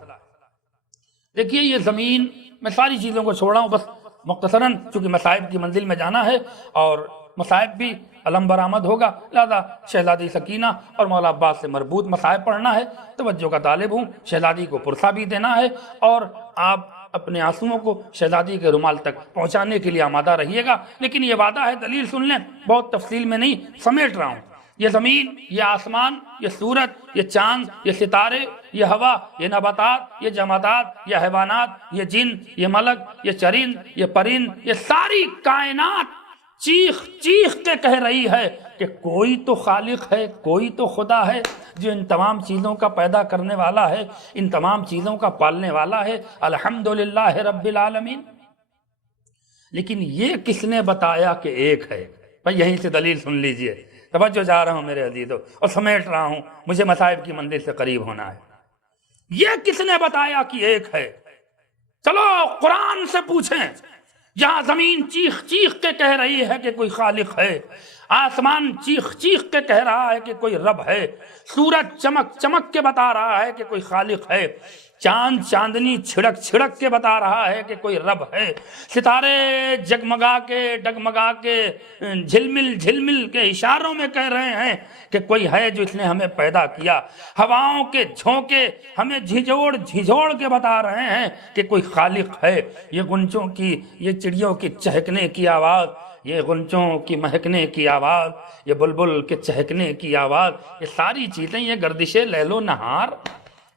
دیکھیے یہ زمین، میں ساری چیزوں کو چھوڑ رہا ہوں، بس مختصراً چونکہ مصائب کی منزل میں جانا ہے اور مصائب بھی علم برآمد ہوگا، لہذا شہزادی سکینہ اور مولا عباس سے مربوط مصائب پڑھنا ہے، توجہ کا طالب ہوں، شہزادی کو پرسہ بھی دینا ہے، اور آپ اپنے آنسوؤں کو شہزادی کے رومال تک پہنچانے کے لیے آمادہ رہیے گا۔ لیکن یہ وعدہ ہے، دلیل سن لیں، بہت تفصیل میں نہیں، سمیٹ رہا ہوں۔ یہ زمین، یہ آسمان، یہ سورج، یہ چاند، یہ ستارے، یہ ہوا، یہ نباتات، یہ جمادات، یہ حیوانات، یہ جن، یہ ملک، یہ چرند، یہ پرند، یہ ساری کائنات چیخ چیخ کے کہہ رہی ہے کہ کوئی تو خالق ہے، کوئی تو خدا ہے جو ان تمام چیزوں کا پیدا کرنے والا ہے، ان تمام چیزوں کا پالنے والا ہے، الحمدللہ رب العالمین۔ لیکن یہ کس نے بتایا کہ ایک ہے؟ بھائی یہیں سے دلیل سن لیجئے، توجہ جا رہا ہوں میرے عزیزو، اور سمیٹ رہا ہوں، مجھے مصائب کی منزل سے قریب ہونا ہے۔ یہ کس نے بتایا کہ ایک ہے؟ چلو قرآن سے پوچھیں، جہاں زمین چیخ چیخ کے کہہ رہی ہے کہ کوئی خالق ہے، آسمان چیخ چیخ کے کہہ رہا ہے کہ کوئی رب ہے، سورج چمک چمک کے بتا رہا ہے کہ کوئی خالق ہے، چاند چاندنی چھڑک چھڑک کے بتا رہا ہے کہ کوئی رب ہے، ستارے جگمگا کے ڈگمگا کے جھلمل جھلمل کے اشاروں میں کہہ رہے ہیں کہ کوئی ہے جو اس نے ہمیں پیدا کیا، ہواؤں کے جھونکے ہمیں جھنجھوڑ جھنجھوڑ کے بتا رہے ہیں کہ کوئی خالق ہے، یہ غنچوں کی، یہ چڑیوں کی چہکنے کی آواز، یہ غنچوں کی مہکنے کی آواز، یہ بلبل کے چہکنے کی آواز، یہ ساری چیزیں، یہ گردش لیل و نہار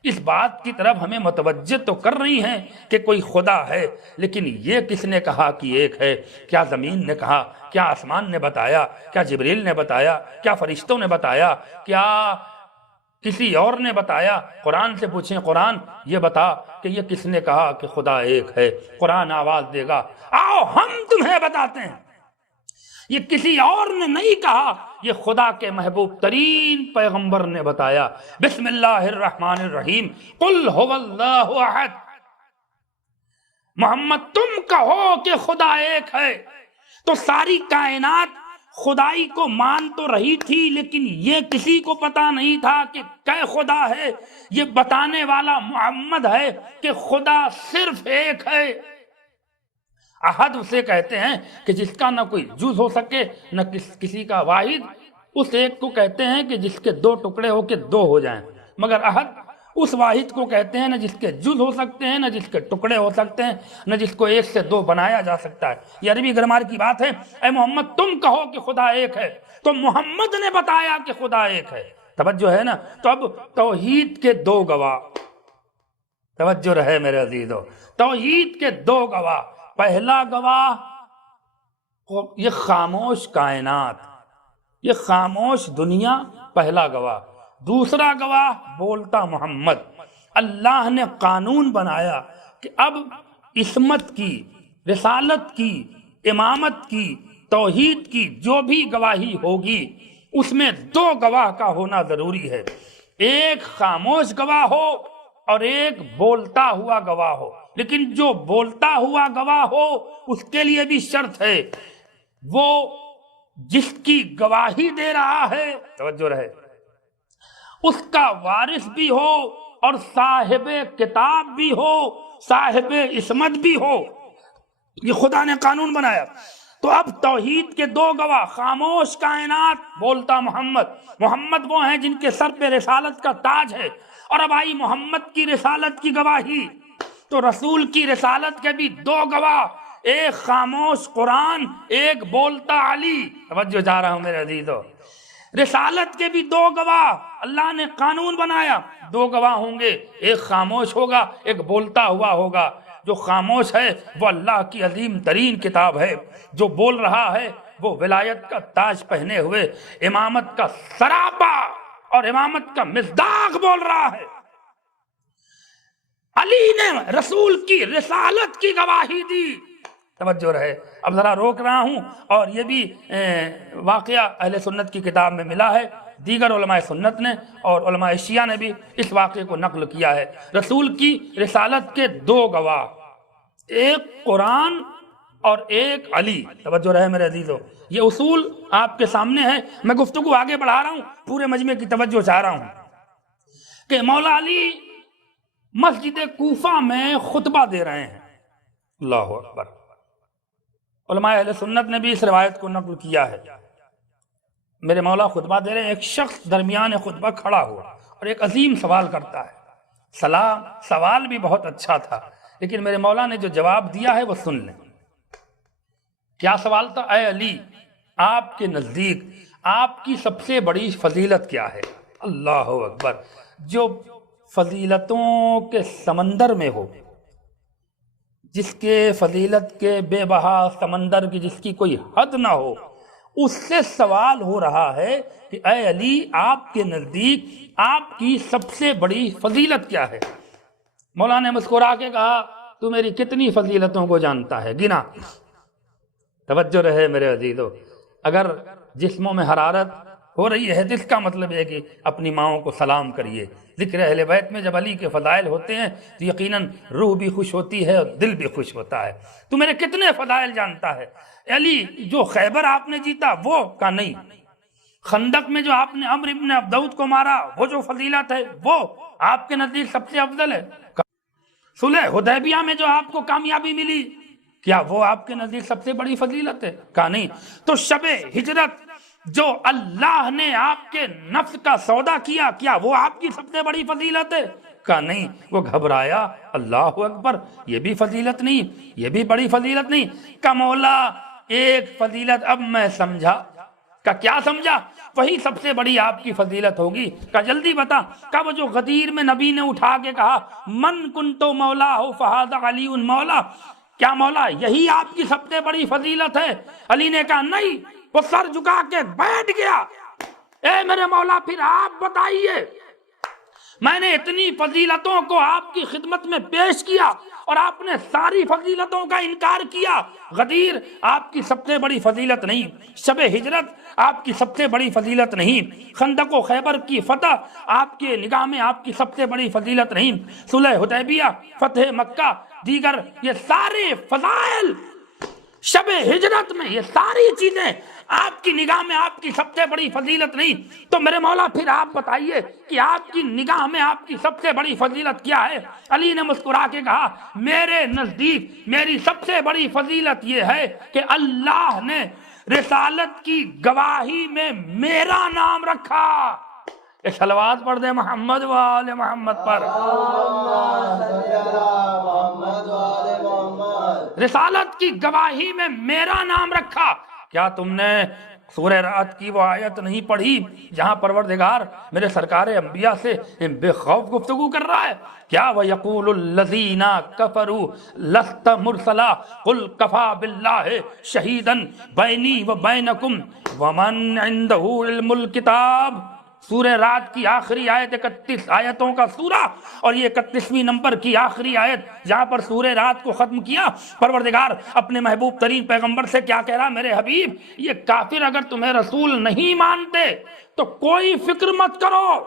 اس بات کی طرف ہمیں متوجہ تو کر رہی ہیں کہ کوئی خدا ہے۔ لیکن یہ کس نے کہا کہ ایک ہے؟ کیا زمین نے کہا؟ کیا آسمان نے بتایا؟ کیا جبریل نے بتایا؟ کیا فرشتوں نے بتایا؟ کیا کسی اور نے بتایا؟ قرآن سے پوچھیں، قرآن یہ بتا کہ یہ کس نے کہا کہ خدا ایک ہے؟ قرآن آواز دے گا، آؤ ہم تمہیں بتاتے ہیں۔ یہ کسی اور نے نہیں کہا، یہ خدا کے محبوب ترین پیغمبر نے بتایا۔ بسم اللہ الرحمن الرحیم، قل هو اللہ احد۔ محمد تم کہو کہ خدا ایک ہے، تو ساری کائنات خدائی کو مان تو رہی تھی، لیکن یہ کسی کو پتا نہیں تھا کہ کیا خدا ہے۔ یہ بتانے والا محمد ہے کہ خدا صرف ایک ہے۔ احد اسے کہتے ہیں کہ جس کا نہ کوئی جز ہو سکے نہ کسی کا واحد، اس ایک کو کہتے ہیں کہ جس کے دو ٹکڑے ہو کے دو ہو جائیں، مگر احد اس واحد کو کہتے ہیں نہ جس کے جز ہو سکتے ہیں، نہ جس کے ٹکڑے ہو سکتے ہیں، نہ جس کو ایک سے دو بنایا جا سکتا ہے۔ یہ عربی گرامر کی بات ہے۔ اے محمد تم کہو کہ خدا ایک ہے، تو محمد نے بتایا کہ خدا ایک ہے۔ توجہ ہے نا؟ تو اب توحید کے دو گواہ، توجہ رہے میرے عزیزو، توحید کے دو گواہ، پہلا گواہ یہ خاموش کائنات، یہ خاموش دنیا، پہلا گواہ۔ دوسرا گواہ بولتا محمد۔ اللہ نے قانون بنایا کہ اب عصمت کی، رسالت کی، امامت کی، توحید کی جو بھی گواہی ہوگی اس میں دو گواہ کا ہونا ضروری ہے، ایک خاموش گواہ ہو اور ایک بولتا ہوا گواہ ہو۔ لیکن جو بولتا ہوا گواہ ہو اس کے لیے بھی شرط ہے، وہ جس کی گواہی دے رہا ہے، توجہ رہے، اس کا وارث بھی ہو اور صاحب کتاب بھی ہو، صاحب عصمت بھی ہو۔ یہ خدا نے قانون بنایا۔ تو اب توحید کے دو گواہ، خاموش کائنات، بولتا محمد۔ محمد وہ ہیں جن کے سر پہ رسالت کا تاج ہے، اور اب آئی محمد کی رسالت کی گواہی۔ تو رسول کی رسالت کے بھی دو گواہ، ایک خاموش قرآن، ایک بولتا علی۔ توجہ جا رہا ہوں میرے عزیزو، رسالت کے بھی دو گواہ، اللہ نے قانون بنایا، دو گواہ ہوں گے، ایک خاموش ہوگا، ایک بولتا ہوا ہوگا۔ جو خاموش ہے وہ اللہ کی عظیم ترین کتاب ہے، جو بول رہا ہے وہ ولایت کا تاج پہنے ہوئے امامت کا سراپا اور امامت کا مصداق بول رہا ہے۔ علی نے رسول کی رسالت کی گواہی دی۔ توجہ رہے، اب ذرا روک رہا ہوں، اور یہ بھی واقعہ اہل سنت کی کتاب میں ملا ہے، دیگر علماء سنت نے اور علماء شیعہ نے بھی اس واقعے کو نقل کیا ہے۔ رسول کی رسالت کے دو گواہ، ایک قرآن اور ایک علی۔ توجہ رہے میرے عزیزو، یہ اصول آپ کے سامنے ہے۔ میں گفتگو آگے بڑھا رہا ہوں، پورے مجمع کی توجہ چاہ رہا ہوں کہ مولا علی مسجد کوفہ میں خطبہ دے رہے ہیں۔ اللہ اکبر۔ علماء اہل سنت نے بھی اس روایت کو نقل کیا ہے۔ میرے مولا خطبہ دے رہے ہیں، ایک شخص درمیان خطبہ کھڑا ہوا اور ایک عظیم سوال کرتا ہے۔ سوال بھی بہت اچھا تھا، لیکن میرے مولا نے جو جواب دیا ہے وہ سن لیں۔ کیا سوال تھا؟ اے علی، آپ کے نزدیک آپ کی سب سے بڑی فضیلت کیا ہے؟ اللہ اکبر۔ جو فضیلتوں کے سمندر میں ہو، جس کے فضیلت کے بے بہا سمندر کی جس کی کوئی حد نہ ہو، اس سے سوال ہو رہا ہے کہ اے علی، آپ کے نزدیک آپ کی سب سے بڑی فضیلت کیا ہے؟ مولا نے مسکرا کے کہا، تو میری کتنی فضیلتوں کو جانتا ہے، گنا۔ توجہ رہے میرے عزیزو، اگر جسموں میں حرارت ہو رہی ہے تو اس کا مطلب ہے کہ اپنی ماؤں کو سلام کریے۔ ذکر اہل بیت میں جب علی کے فضائل ہوتے ہیں تو یقیناً روح بھی خوش ہوتی ہے اور دل بھی خوش ہوتا ہے۔ تو میرے کتنے فضائل جانتا ہے؟ علی، جو خیبر آپ نے جیتا وہ کا نہیں، خندق میں جو آپ نے عمرو ابن عبدود کو مارا وہ جو فضیلت ہے وہ آپ کے نزدیک سب سے افضل ہے؟ صلح حدیبیہ میں جو آپ کو کامیابی ملی، کیا وہ آپ کے نزدیک سب سے بڑی فضیلت ہے؟ کہا نہیں۔ تو شب ہجرت جو اللہ نے آپ کے نفس کا سودا کیا، کیا وہ آپ کی سب سے بڑی فضیلت ہے؟ کہا نہیں۔ وہ گھبرایا، اللہ اکبر، یہ بھی فضیلت نہیں، یہ بھی بڑی فضیلت نہیں۔ کہ مولا ایک فضیلت اب میں سمجھا۔ کہ کیا سمجھا؟ وہی سب سے بڑی آپ کی فضیلت ہوگی۔ کہ جلدی بتا۔ کہ وہ جو غدیر میں نبی نے اٹھا کے کہا، من کنتو مولا ہو فہذا علی مولا، کیا مولا یہی آپ کی سب سے بڑی فضیلت ہے؟ علی نے کہا نہیں۔ وہ سر جھکا کے بیٹھ گیا۔ اے میرے مولا، پھر آپ بتائیے، میں نے اتنی فضیلتوں کو آپ کی خدمت میں پیش کیا اور آپ نے ساری فضیلتوں کا انکار کیا۔ غدیر آپ کی سب سے بڑی فضیلت نہیں، شب ہجرت آپ کی سب سے بڑی فضیلت نہیں، خندق و خیبر کی فتح آپ کے نگاہ میں آپ کی سب سے بڑی فضیلت نہیں، صلح حدیبیہ، فتح مکہ، دیگر یہ سارے فضائل، شب ہجرت میں یہ ساری چیزیں آپ کی نگاہ میں آپ کی سب سے بڑی فضیلت نہیں۔ تو میرے مولا پھر آپ بتائیے کہ آپ کی نگاہ میں آپ کی سب سے بڑی فضیلت کیا ہے؟ علی نے مسکرا کے کہا، میرے نزدیک میری سب سے بڑی فضیلت یہ ہے کہ اللہ نے رسالت کی گواہی میں میرا نام رکھا۔ ایک صلوات پڑھ دے محمد و آل محمد پر۔ رسالت کی گواہی میں میرا نام رکھا۔ کیا تم نے سورہ رعد کی وہ آیت نہیں پڑھی جہاں پروردگار میرے سرکار انبیاء سے بے خوف گفتگو کر رہا ہے؟ کیا وَيَقُولُ الَّذِينَ كَفَرُوا لَسْتَ مُرْسَلًا قُلْ كَفَى بِاللَّهِ شَهِيدًا بَيْنِي وَبَيْنَكُمْ وَمَنْ عِنْدَهُ عِلْمُ الْكِتَابِ۔ سورہ رعد کی آخری آیت 31 آیتوں کا سورہ، اور یہ 31ویں نمبر کی آخری آیت جہاں پر سورہ رعد کو ختم کیا، پروردگار اپنے محبوب ترین پیغمبر سے کیا کہہ رہا؟ میرے حبیب، یہ کافر اگر تمہیں رسول نہیں مانتے تو کوئی فکر مت کرو،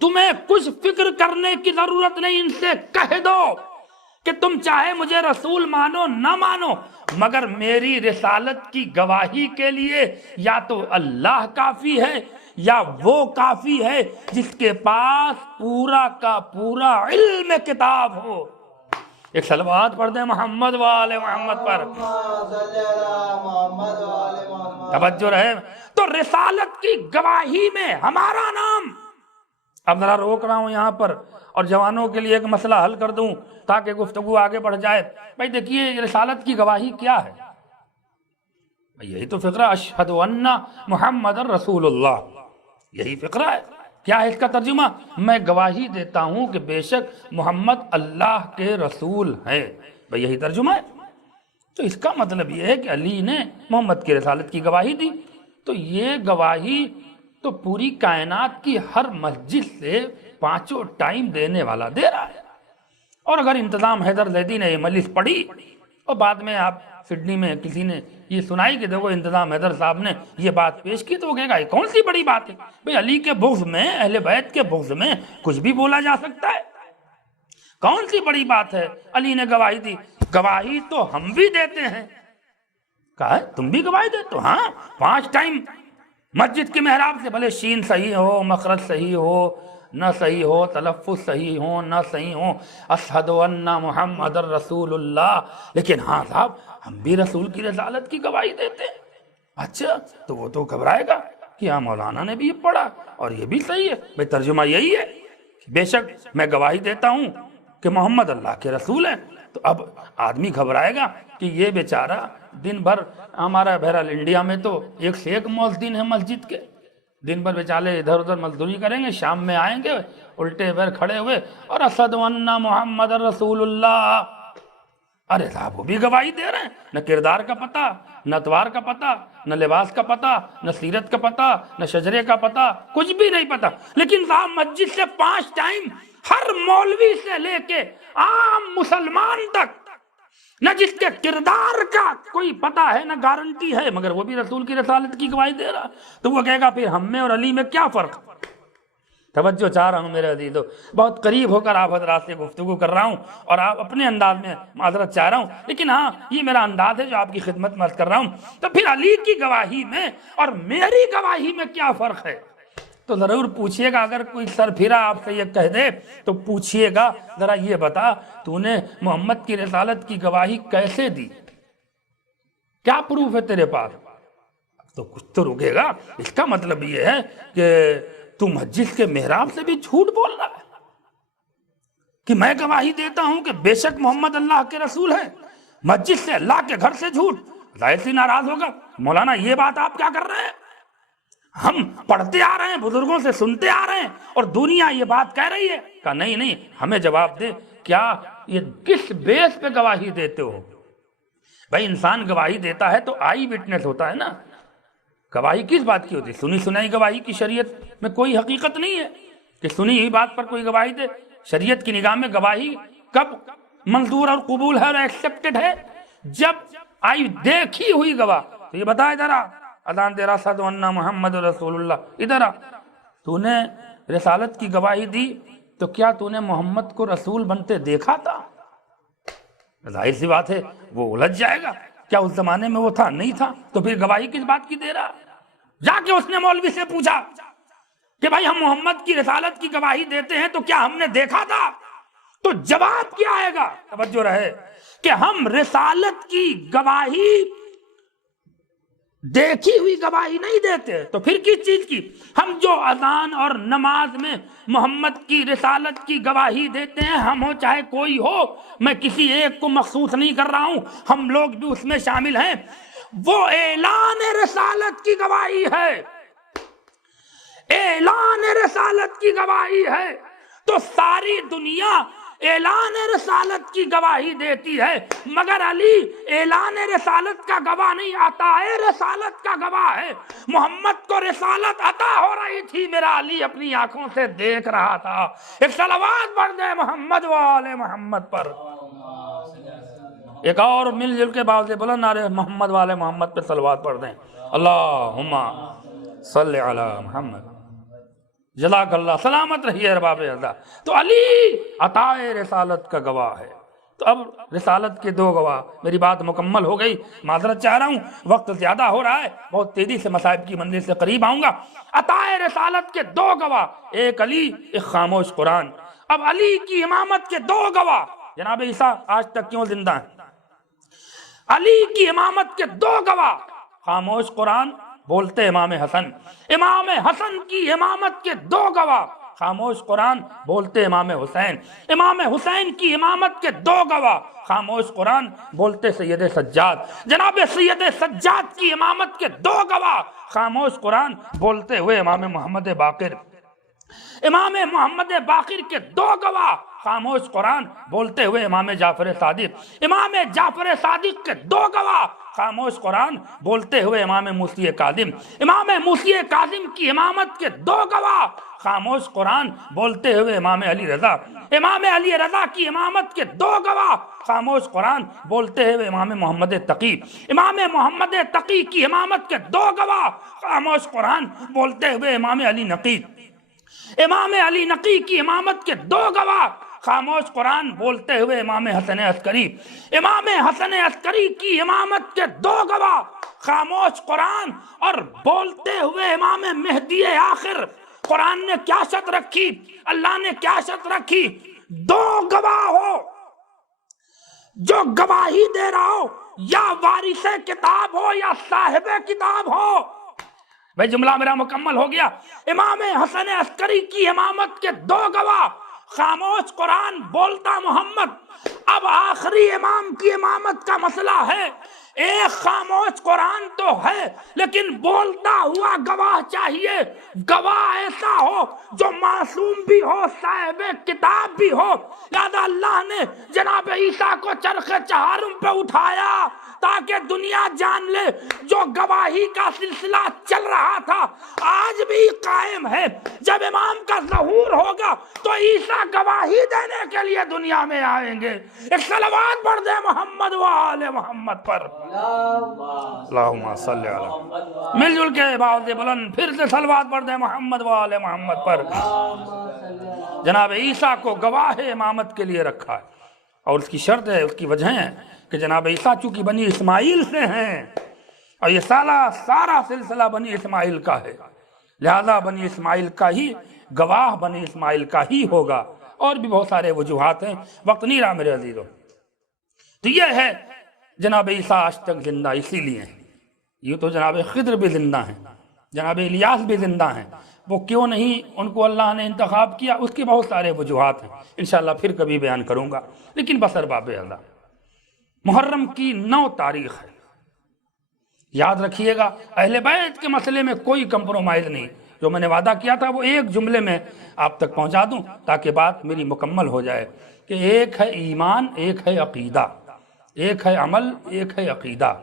تمہیں کچھ فکر کرنے کی ضرورت نہیں، ان سے کہہ دو کہ تم چاہے مجھے رسول مانو نہ مانو، مگر میری رسالت کی گواہی کے لیے یا تو اللہ کافی ہے یا وہ کافی ہے جس کے پاس پورا کا پورا علم کتاب ہو۔ ایک صلوات پڑھ دیں محمد والے محمد پر، صلی علی محمد والے محمد۔ توجہ رہے۔ تو رسالت کی گواہی میں ہمارا نام، اب ذرا روک رہا ہوں یہاں پر اور جوانوں کے لیے ایک مسئلہ حل کر دوں تاکہ گفتگو آگے بڑھ جائے۔ بھائی دیکھیے رسالت کی گواہی کیا ہے؟ یہی تو فقرہ اشہد ان محمد رسول اللہ، یہی فقرہ ہے۔ کیا ہے اس کا ترجمہ؟ میں گواہی دیتا ہوں کہ بے شک محمد اللہ کے رسول ہیں، بھئی یہی ترجمہ ہے۔ تو اس کا مطلب یہ ہے کہ علی نے محمد کی رسالت کی گواہی دی، تو یہ گواہی تو پوری کائنات کی ہر مسجد سے 5 ٹائم دینے والا دے رہا ہے۔ اور اگر انتظام حیدر زیدی نے یہ مجلس پڑھی اور بعد میں آپ سڈنی میں کسی نے یہ سنائی کہ دیکھو انتظام حیدر صاحب نے یہ بات پیش کی، تو وہ کہے گا یہ کون سی بڑی بات ہے؟ بھئی علی کے بغض میں، اہل بیت کے بغض میں کچھ بھی بولا جا سکتا ہے، کون سی بڑی بات ہے؟ علی نے گواہی دی، گواہی تو ہم بھی دیتے ہیں۔ کہا ہے تم بھی گواہی دیتے ہو؟ ہاں، 5 ٹائم مسجد کے محراب سے، بھلے شین صحیح ہو، مخرج صحیح ہو نہ صحیح ہو، تلفظ صحیح ہو نہ صحیح ہو، اشہد ان محمد رسول اللہ، لیکن ہاں صاحب ہم بھی رسول کی رسالت کی گواہی دیتے ہیں۔ اچھا تو وہ تو گھبرائے گا کہ ہاں مولانا نے بھی یہ پڑھا اور یہ بھی صحیح ہے۔ بھئی ترجمہ یہی ہے، بے شک میں گواہی دیتا ہوں کہ محمد اللہ کے رسول ہیں۔ تو اب آدمی گھبرائے گا کہ یہ بیچارہ دن بھر، ہمارا بہرحال انڈیا میں تو ایک سے ایک مؤذن ہے مسجد کے، دن بھر بیچارے ادھر ادھر مزدوری کریں گے، شام میں آئیں گے الٹے پیر کھڑے ہوئے اور اشہد ان محمد رسول اللہ۔ ارے صاحب وہ بھی گواہی دے رہے ہیں، نہ کردار کا پتہ، نہ اتوار کا پتہ، نہ لباس کا پتہ، نہ سیرت کا پتہ، نہ شجرے کا پتہ، کچھ بھی نہیں پتہ، لیکن صاحب مسجد سے 5 ٹائم ہر مولوی سے لے کے عام مسلمان تک، نہ جس کے کردار کا کوئی پتہ ہے نہ گارنٹی ہے، مگر وہ بھی رسول کی رسالت کی گواہی دے رہا، تو وہ کہے گا پھر ہم میں اور علی میں کیا فرق؟ توجہ چاہ رہا ہوں میرے عزیزو، بہت قریب ہو کر آپ حضرات سے گفتگو کر رہا ہوں اور آپ اپنے انداز میں معذرت چاہ رہا ہوں، لیکن ہاں یہ میرا انداز ہے جو آپ کی خدمت میں عرض کر رہا ہوں۔ تو پھر علی کی گواہی میں اور میری گواہی میں کیا فرق ہے؟ تو ضرور پوچھئے گا، اگر کوئی سر پھرا آپ سے یہ کہہ دے تو پوچھئے گا ذرا یہ بتا تو نے محمد کی رسالت کی گواہی کیسے دی؟ کیا پروف ہے تیرے پاس؟ تو کچھ تو رکے گا۔ اس کا مطلب یہ ہے کہ تو مسجد کے محراب سے بھی جھوٹ بول رہا ہے کہ میں گواہی دیتا ہوں کہ بے شک محمد اللہ کے رسول ہیں، مسجد سے، اللہ کے گھر سے جھوٹ۔ ظاہر سی ناراض ہوگا، مولانا یہ بات آپ کیا کر رہے ہیں؟ ہم پڑھتے آ رہے ہیں، بزرگوں سے سنتے آ رہے ہیں اور دنیا یہ بات کہہ رہی ہے۔ کہا نہیں، ہمیں جواب دے، کیا یہ کس بیس پہ گواہی دیتے ہو؟ بھائی انسان گواہی دیتا ہے تو آئی وٹنس ہوتا ہے نا۔ گواہی کس بات کی ہوتی ہے؟ سنی سنائی گواہی کی شریعت میں کوئی حقیقت نہیں ہے کہ سنی ہوئی بات پر کوئی گواہی دے۔ شریعت کی نگاہ میں گواہی کب منظور اور قبول ہے اور ایکسپٹڈ ہے؟ جب آئی دیکھی ہوئی گواہ۔ تو یہ بتائے ذرا، اذان دے رہا اشہد ان محمد رسول اللہ، ادھر آ، تو نے رسالت کی گواہی دی تو کیا تو نے محمد کو رسول بنتے دیکھا تھا؟ ظاہر سی بات ہے وہ الجھ جائے گا، کیا اس زمانے میں وہ تھا؟ نہیں تھا، تو پھر گواہی کس بات کی دے رہا؟ جا کے اس نے مولوی سے پوچھا کہ بھائی ہم محمد کی رسالت کی گواہی دیتے ہیں تو کیا ہم نے دیکھا تھا؟ تو جواب کیا آئے گا؟ توجہ رہے کہ ہم رسالت کی گواہی دیکھی ہوئی گواہی نہیں دیتے، تو پھر کس چیز کی؟ ہم جو اذان اور نماز میں محمد کی رسالت کی گواہی دیتے ہیں، ہم ہو چاہے کوئی ہو، میں کسی ایک کو مخصوص نہیں کر رہا ہوں، ہم لوگ بھی اس میں شامل ہیں، وہ اعلان رسالت کی گواہی ہے، اعلان رسالت کی گواہی ہے۔ تو ساری دنیا اعلان رسالت کی گواہی دیتی ہے، مگر علی اعلان رسالت کا گواہ نہیں، عطا رسالت کا گواہ ہے۔ محمد کو رسالت عطا ہو رہی تھی، میرا علی اپنی آنکھوں سے دیکھ رہا تھا۔ ایک صلوات پڑھ دے محمد والے محمد پر، ایک اور مل جل کے باؤ سے بلند نعرے محمد والے محمد پہ صلوات پڑھ دیں، اللہم صلی علی محمد۔ جزاک اللہ، سلامت رہیے ارباب اعضاء۔ تو علی عطا رسالت کا گواہ ہے۔ تو اب رسالت کے 2 گواہ، میری بات مکمل ہو گئی، معذرت چاہ رہا ہوں، وقت زیادہ ہو رہا ہے، بہت تیزی سے مصائب کی منزل سے قریب آؤں گا۔ عطا رسالت کے 2 گواہ، ایک علی، ایک خاموش قرآن۔ اب علی کی امامت کے 2 گواہ، جناب عیسیٰ آج تک کیوں زندہ ہیں؟ علی کی امامت کے 2 گواہ، خاموش قرآن، بولتے امام حسن۔ امام حسن کی امامت کے 2 گواہ، خاموش قرآن، بولتے امام حسین۔ امام حسین کی امامت کے 2 گواہ، خاموش قرآن، بولتے سید سجاد۔ جناب سید سجاد کی امامت کے 2 گواہ، خاموش قرآن، بولتے ہوئے امام محمد باقر۔ امام محمد باقر کے 2 گواہ، خاموش قرآن، بولتے ہوئے امام جعفر صادق۔ امام جعفر صادق کے 2 گواہ، خاموش قرآن، بولتے ہوئے امام موسی کاظم۔ امام موسی کاظم کی امامت کے 2 گواہ، خاموش قرآن، بولتے ہوئے امام علی رضا۔ امام علی رضا کی امامت کے 2 گواہ، خاموش قرآن، بولتے ہوئے امام محمد تقی۔ امام محمد تقی کی امامت کے 2 گواہ، خاموش قرآن، بولتے ہوئے امام علی نقی۔ امام علی نقی کی امامت کے 2 گواہ، خاموش قرآن، بولتے ہوئے امام حسن عسکری۔ امام حسن عسکری کی امامت کے 2 گواہ، خاموش قرآن، اور بولتے ہوئے امام مہدی آخر۔ قرآن نے کیا شرط رکھی؟ اللہ نے کیا شرط رکھی؟ 2 گواہ ہو، جو گواہی دے رہا ہو یا وارث کتاب ہو یا صاحب کتاب ہو۔ بھائی جملہ میرا مکمل ہو گیا۔ امام حسن عسکری کی امامت کے 2 گواہ، خاموش قرآن، بولتا محمد۔ اب آخری امام کی امامت کا مسئلہ ہے، ایک خاموش قرآن تو ہے لیکن بولتا ہوا گواہ چاہیے، گواہ ایسا ہو جو معصوم بھی ہو، صاحب کتاب بھی ہو۔ لہذا اللہ نے جناب عیسیٰ کو چرخ چہارم پہ اٹھایا تاکہ دنیا جان لے جو گواہی کا سلسلہ چل رہا تھا آج بھی قائم ہے۔ جب امام کا ظہور ہوگا تو عیسیٰ گواہی دینے کے لیے دنیا میں آئیں گے۔ ایک صلوات پڑھ دے محمد و آل محمد پر، اللہم صلی علی، مل جل کے باوز بلند پھر سے صلوات پڑھ دے محمد و آل محمد پر۔ جناب عیسیٰ کو گواہ امامت کے لیے رکھا ہے، اور اس کی شرط ہے، اس کی وجہ ہے کہ جناب عیسیٰ چونکہ بنی اسماعیل سے ہیں اور یہ سارا سلسلہ بنی اسماعیل کا ہے، لہذا بنی اسماعیل کا ہی گواہ بنی اسماعیل کا ہی ہوگا۔ اور بھی بہت سارے وجوہات ہیں، وقت نہیں رہا میرے عزیزوں۔ تو یہ ہے جناب عیسیٰ آج تک زندہ اسی لیے ہیں۔ یہ تو جناب خضر بھی زندہ ہیں، جناب الیاس بھی زندہ ہیں، وہ کیوں نہیں ان کو اللہ نے انتخاب کیا، اس کے بہت سارے وجوہات ہیں، انشاءاللہ پھر کبھی بیان کروں گا۔ لیکن بس ارباب اللہ، محرم کی 9 تاریخ ہے، یاد رکھیے گا۔ اہل بیت کے مسئلے میں کوئی کمپرومائز نہیں، جو میں نے وعدہ کیا تھا وہ ایک جملے میں آپ تک پہنچا دوں تاکہ بات میری مکمل ہو جائے کہ ایک ہے ایمان، ایک ہے عقیدہ، ایک ہے عمل، ایک ہے عقیدہ۔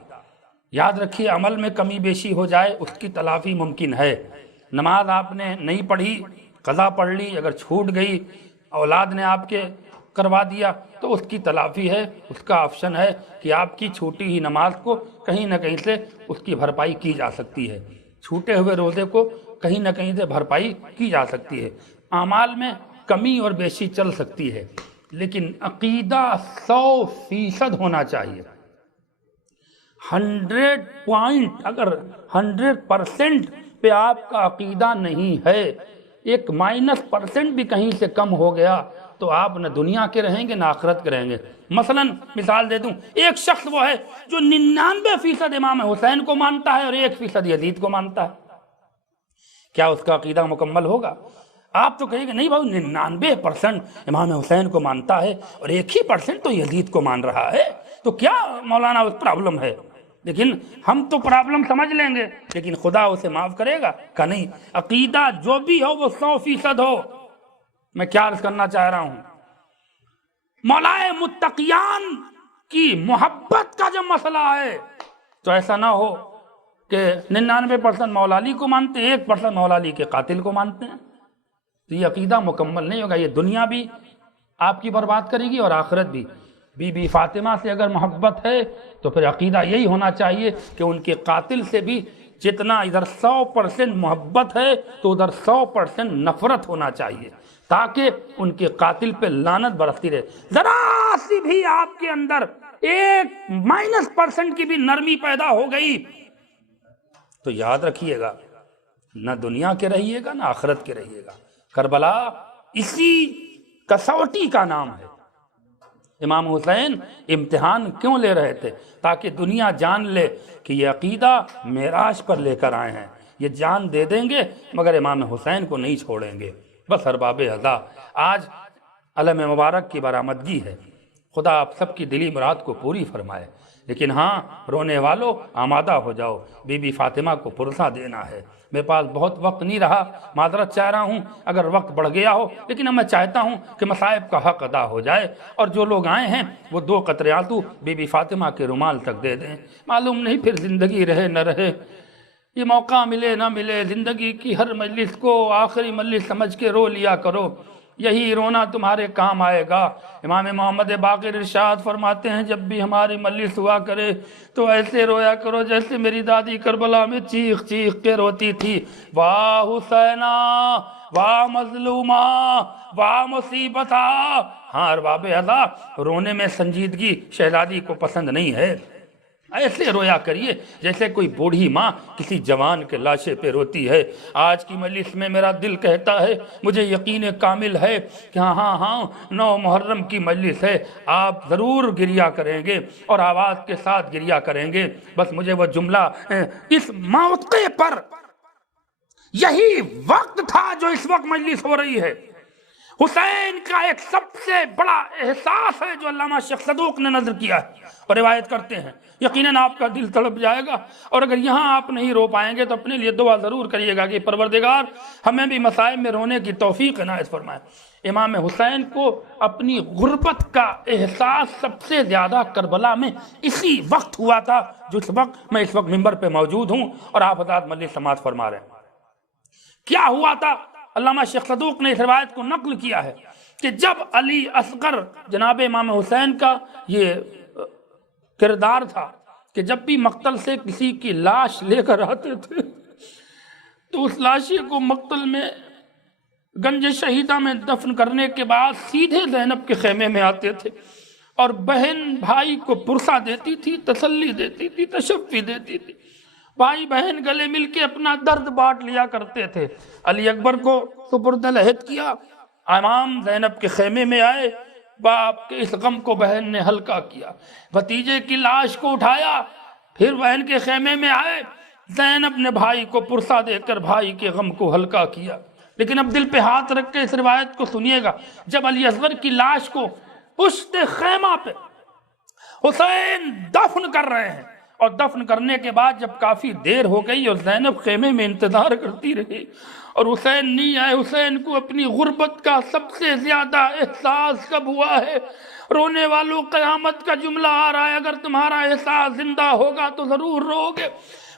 یاد رکھیے، عمل میں کمی بیشی ہو جائے اس کی تلافی ممکن ہے۔ نماز آپ نے نہیں پڑھی، قضا پڑھ لی، اگر چھوٹ گئی، اولاد نے آپ کے کروا دیا تو اس کی تلافی ہے، اس کا آپشن ہے کہ آپ کی چھوٹی ہی نماز کو کہیں نہ کہیں سے اس کی بھرپائی کی جا سکتی ہے، چھوٹے ہوئے روزے کو کہیں نہ کہیں سے بھرپائی کی جا سکتی ہے۔ اعمال میں کمی اور بیشی چل سکتی ہے، لیکن عقیدہ 100% ہونا چاہیے۔ 100 اگر 100% پہ آپ کا عقیدہ نہیں ہے، ایک -% بھی کہیں سے کم ہو گیا تو آپ نہ دنیا کے رہیں گے نہ آخرت کے رہیں گے۔ مثلا مثال دے دوں، ایک شخص وہ ہے جو 99% امام حسین کو مانتا ہے اور 1% یزید کو مانتا ہے، کیا اس کا عقیدہ مکمل ہوگا؟ آپ تو کہیں گے نہیں بھائی 99% امام حسین کو مانتا ہے اور 1% تو یزید کو مان رہا ہے، تو کیا مولانا اس پرابلم ہے؟ لیکن ہم تو پرابلم سمجھ لیں گے، لیکن خدا اسے معاف کرے گا کہ نہیں، عقیدہ جو بھی ہو وہ 100% ہو۔ میں کیا عرض کرنا چاہ رہا ہوں، مولائے متقیان کی محبت کا جب مسئلہ ہے تو ایسا نہ ہو کہ 99% مولا علی کو مانتے ہیں، 1% مولا علی کے قاتل کو مانتے ہیں، تو یہ عقیدہ مکمل نہیں ہوگا۔ یہ دنیا بھی آپ کی برباد کرے گی اور آخرت بھی۔ بی بی فاطمہ سے اگر محبت ہے تو پھر عقیدہ یہی ہونا چاہیے کہ ان کے قاتل سے بھی جتنا ادھر 100% محبت ہے تو ادھر 100% نفرت ہونا چاہیے، تاکہ ان کے قاتل پہ لعنت برستی رہے۔ ذرا سی بھی آپ کے اندر ایک -% کی بھی نرمی پیدا ہو گئی تو یاد رکھیے گا، نہ دنیا کے رہیے گا نہ آخرت کے رہیے گا۔ کربلا اسی کسوٹی کا نام ہے، امام حسین امتحان کیوں لے رہے تھے؟ تاکہ دنیا جان لے کہ یہ عقیدہ معراج پر لے کر آئے ہیں، یہ جان دے دیں گے مگر امام حسین کو نہیں چھوڑیں گے۔ بس ارباب عزا، آج علم مبارک کی برآمدگی ہے، خدا آپ سب کی دلی مراد کو پوری فرمائے۔ لیکن ہاں، رونے والوں آمادہ ہو جاؤ، بی بی فاطمہ کو پرسہ دینا ہے۔ میرے پاس بہت وقت نہیں رہا، معذرت چاہ رہا ہوں اگر وقت بڑھ گیا ہو، لیکن اب میں چاہتا ہوں کہ مصائب کا حق ادا ہو جائے، اور جو لوگ آئے ہیں وہ 2 قطرے آنسو بی بی فاطمہ کے رومال تک دے دیں۔ معلوم نہیں پھر زندگی رہے نہ رہے، یہ موقع ملے نہ ملے، زندگی کی ہر مجلس کو آخری مجلس سمجھ کے رو لیا کرو، یہی رونا تمہارے کام آئے گا۔ امام محمد باقر ارشاد فرماتے ہیں، جب بھی ہماری مجلس ہوا کرے تو ایسے رویا کرو جیسے میری دادی کربلا میں چیخ چیخ کے روتی تھی، واہ حسینہ، واہ مظلومہ، واہ مصیبتہ۔ ہاں ارباب عزا، رونے میں سنجیدگی شہزادی کو پسند نہیں ہے، ایسے رویا کریے جیسے کوئی بوڑھی ماں کسی جوان کے لاشے پہ روتی ہے۔ آج کی مجلس میں میرا دل کہتا ہے، مجھے یقین کامل ہے کہ ہاں 9 محرم کی مجلس ہے، آپ ضرور گریہ کریں گے اور آواز کے ساتھ گریہ کریں گے۔ بس مجھے وہ جملہ اس موقع پر، یہی وقت تھا جو اس وقت مجلس ہو رہی ہے، حسین کا ایک سب سے بڑا احساس ہے جو علامہ شیخ صدوق نے نظر کیا ہے اور روایت کرتے ہیں، یقیناً آپ کا دل تڑپ جائے گا، اور اگر یہاں آپ نہیں رو پائیں گے تو اپنے لیے دعا ضرور کریے گا کہ پروردگار ہمیں بھی مصائب میں رونے کی توفیق عنایت فرمائے۔ امام حسین کو اپنی غربت کا احساس سب سے زیادہ کربلا میں اسی وقت ہوا تھا جو اس وقت میں اس وقت ممبر پہ موجود ہوں اور آپ حضرات مجلس سماعت فرما رہے ہیں۔ کیا ہوا تھا؟ علامہ شیخ صدوق نے اس روایت کو نقل کیا ہے کہ جب علی اصغر جناب امام حسین کا یہ کردار تھا کہ جب بھی مقتل سے کسی کی لاش لے کر آتے تھے تو اس لاشی کو مقتل میں گنج شہیدہ میں دفن کرنے کے بعد سیدھے زینب کے خیمے میں آتے تھے اور بہن بھائی کو پرسہ دیتی تھی، تسلی دیتی تھی، تشفی دیتی تھی، بھائی بہن گلے مل کے اپنا درد بانٹ لیا کرتے تھے۔ علی اکبر کو سپرد العہد کیا، امام زینب کے خیمے میں آئے، باپ کے اس غم کو بہن نے ہلکا کیا، بھتیجے کی لاش کو اٹھایا، پھر بہن کے خیمے میں آئے، زینب نے بھائی کو پرسہ دے کر بھائی کے غم کو ہلکا کیا۔ لیکن اب دل پہ ہاتھ رکھ کے اس روایت کو سنیے گا، جب علی اصغر کی لاش کو پشت خیمہ پہ حسین دفن کر رہے ہیں، اور دفن کرنے کے بعد جب کافی دیر ہو گئی اور زینب خیمے میں انتظار کرتی رہی اور حسین نہیں آئے، حسین کو اپنی غربت کا سب سے زیادہ احساس کب ہوا ہے؟ رونے والوں، قیامت کا جملہ آ رہا ہے، اگر تمہارا احساس زندہ ہوگا تو ضرور رو گے۔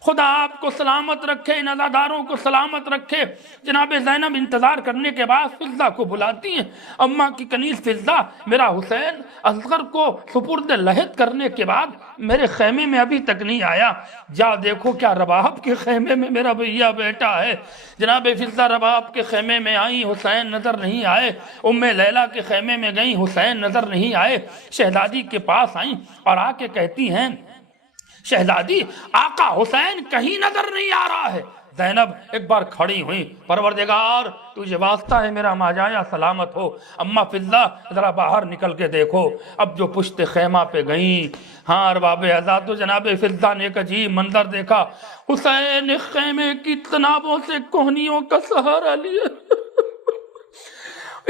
خدا آپ کو سلامت رکھے، ان عزاداروں کو سلامت رکھے۔ جناب زینب انتظار کرنے کے بعد فضہ کو بلاتی ہیں، اماں کی کنیز فضہ، میرا حسین اصغر کو سپرد لحد کرنے کے بعد میرے خیمے میں ابھی تک نہیں آیا، جا دیکھو کیا رباب کے خیمے میں میرا بھیا بیٹا ہے۔ جناب فضہ رباب کے خیمے میں آئی، حسین نظر نہیں آئے، ام لیلہ کے خیمے میں گئیں، حسین نظر نہیں آئے، شہزادی کے پاس آئیں اور آ کے کہتی ہیں، شہزادی آقا حسین کہیں نظر نہیں آ رہا ہے۔ زینب ایک بار کھڑی ہوئی، پروردگار تجھے واسطہ ہے میرا ماجایا سلامت ہو، اماں فضہ ذرا باہر نکل کے دیکھو۔ اب جو پشت خیمہ پہ گئیں، ہاں ارباب عزا، تو جناب فضہ نے ایک عجیب منظر دیکھا، حسین خیمے کی تنابوں سے کوہنیوں کا سہارا لیے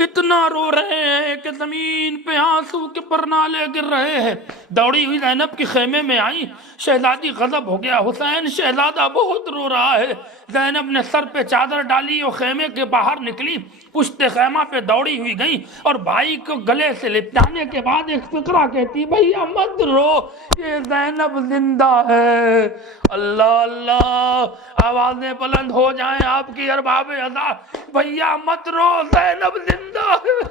اتنا رو رہے ہیں کہ زمین پہ آنسو کے پرنالے گر رہے ہیں۔ دوڑی ہوئی زینب کے خیمے میں آئی، شہزادی غضب ہو گیا، حسین شہزادہ بہت رو رہا ہے۔ زینب نے سر پہ چادر ڈالی اور خیمے کے باہر نکلی، پشت خیمہ پہ دوڑی ہوئی گئی اور بھائی کو گلے سے لپٹانے کے بعد ایک فقرہ کہتی، بھیا مت رو، یہ زینب زندہ ہے۔ اللہ اللہ، آوازیں بلند ہو جائیں آپ کی ارباب عزا، بھیا مت رو، زینب زندہ ہے۔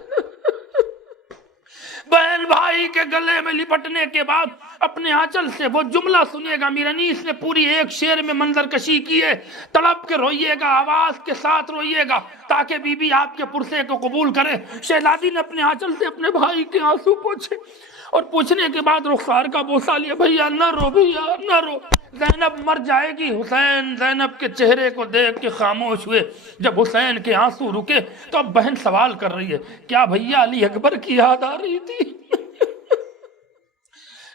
بہن بھائی کے گلے میں لپٹنے کے بعد اپنے آنچل سے وہ جملہ سنیے گا، میر انیس نے پوری ایک شعر میں منظر کشی کی ہے، تڑپ کے روئیے گا، آواز کے ساتھ روئیے گا تاکہ بی بی آپ کے پرسے کو قبول کرے۔ شہزادی نے اپنے آنچل سے اپنے بھائی کے آنسو پوچھے اور پوچھنے کے بعد رخسار کا بوسہ لیا، بھیا نہ رو، بھیا نہ رو، زینب مر جائے گی۔ حسین زینب کے چہرے کو دیکھ کے خاموش ہوئے۔ جب حسین کے آنسو رکے تو اب بہن سوال کر رہی ہے، کیا بھیا علی اکبر کی یاد آ رہی تھی؟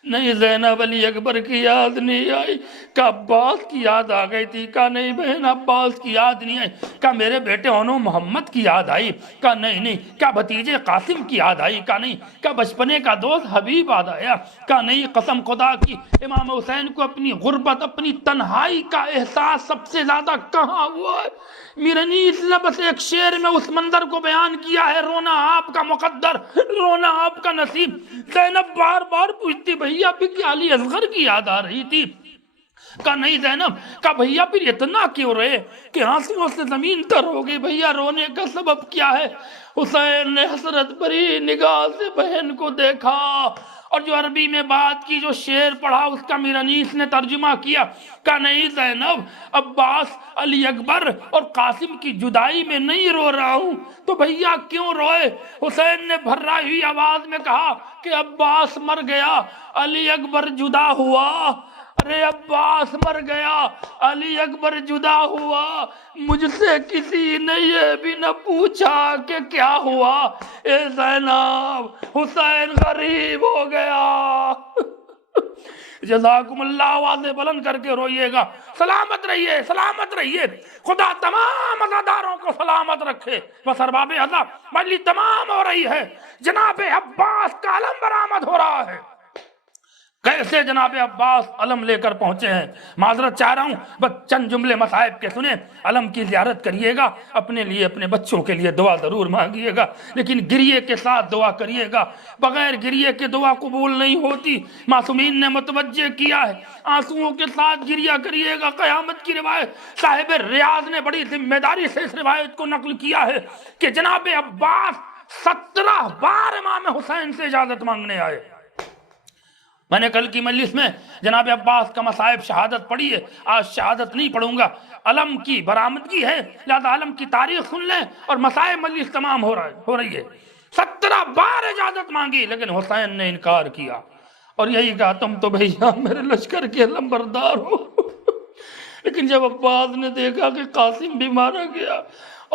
نہیں زینب علی اکبر کی یاد نہیں آئی، کہا عباس کی یاد آ گئی تھی، کہا نہیں بہن عباس کی یاد نہیں آئی، کہا میرے بیٹے انو محمد کی یاد آئی، کہا نہیں، کہا بھتیجے قاسم کی یاد آئی، کہا نہیں، کہا بچپنے کا دوست حبیب یاد آیا، کہا نہیں قسم خدا کی امام حسین کو اپنی غربت اپنی تنہائی کا احساس سب سے زیادہ کہاں ہوا ہے؟ میرنیس نے بس ایک شعر میں اس منظر کو بیان کیا ہے، رونا آپ کا مقدر، رونا آپ کا نصیب۔ زینب بار بار پوچھتی بھیا بھی کیا علی اصغر کی یاد آ رہی تھی؟ کہا نہیں زینب، کہا بھیا پھر اتنا کیوں رہے کہ آنسوؤں سے زمین تر ہو گئی، بھیا رونے کا سبب کیا ہے؟ حسین نے حسرت بھری نگاہ سے بہن کو دیکھا اور جو عربی میں بات کی، جو شعر پڑھا، اس کا میرنیس نے ترجمہ کیا۔ کہا نہیں زینب، عباس علی اکبر اور قاسم کی جدائی میں نہیں رو رہا ہوں، تو بھیا کیوں روئے؟ حسین نے بھرائی ہوئی آواز میں کہا کہ عباس مر گیا، علی اکبر جدا ہوا۔ ارے عباس مر گیا، علی اکبر جدا ہوا، مجھ سے کسی نے یہ بھی نہ پوچھا کہ کیا ہوا؟ اے زینب، حسین غریب ہو گیا۔ جزاکم اللہ، آوازیں بلند کر کے روئیے گا۔ سلامت رہیے، سلامت رہیے، خدا تمام عزاداروں کو سلامت رکھے۔ بس ارباب عزا مجلس تمام ہو رہی ہے، جناب عباس کا علم برآمد ہو رہا ہے۔ کیسے جناب عباس علم لے کر پہنچے ہیں؟ معذرت چاہ رہا ہوں، بس چند جملے مصائب کے سنیں۔ علم کی زیارت کریے گا، اپنے لیے اپنے بچوں کے لیے دعا ضرور مانگیے گا، لیکن گریے کے ساتھ دعا کریے گا، بغیر گریے کے دعا قبول نہیں ہوتی۔ معصومین نے متوجہ کیا ہے، آنسوؤں کے ساتھ گریا کریے گا۔ قیامت کی روایت صاحب ریاض نے بڑی ذمہ داری سے اس روایت کو نقل کیا ہے کہ جناب عباس 17 بار امام حسین سے اجازت مانگنے آئے۔ میں نے کل کی مجلس میں جناب عباس کا مصائب شہادت پڑھی ہے، آج شہادت نہیں پڑھوں گا۔ علم کی برآمدگی ہے، لہذا علم کی تاریخ سن لیں اور مصائب مجلس تمام ہو رہی ہے۔ 17 بار اجازت مانگی لیکن حسین نے انکار کیا اور یہی کہا تم تو بھیا میرے لشکر کے لمبردار ہو۔ لیکن جب عباس نے دیکھا کہ قاسم بھی مارا گیا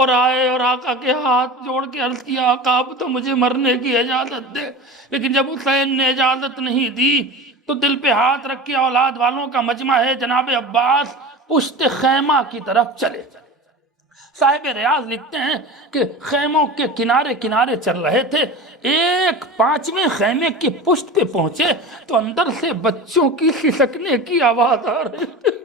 اور آئے اور آقا کے ہاتھ جوڑ کے عرض کیا آقا اب تو مجھے مرنے کی اجازت دے، لیکن جب حسین نے اجازت نہیں دی تو دل پہ ہاتھ رکھ کے اولاد والوں کا مجمع ہے جناب عباس پشت خیمہ کی طرف چلے۔ صاحب ریاض لکھتے ہیں کہ خیموں کے کنارے کنارے چل رہے تھے، ایک 5ویں خیمے کے پشت پہ پہنچے تو اندر سے بچوں کی سسکنے کی آواز آ رہی تھی۔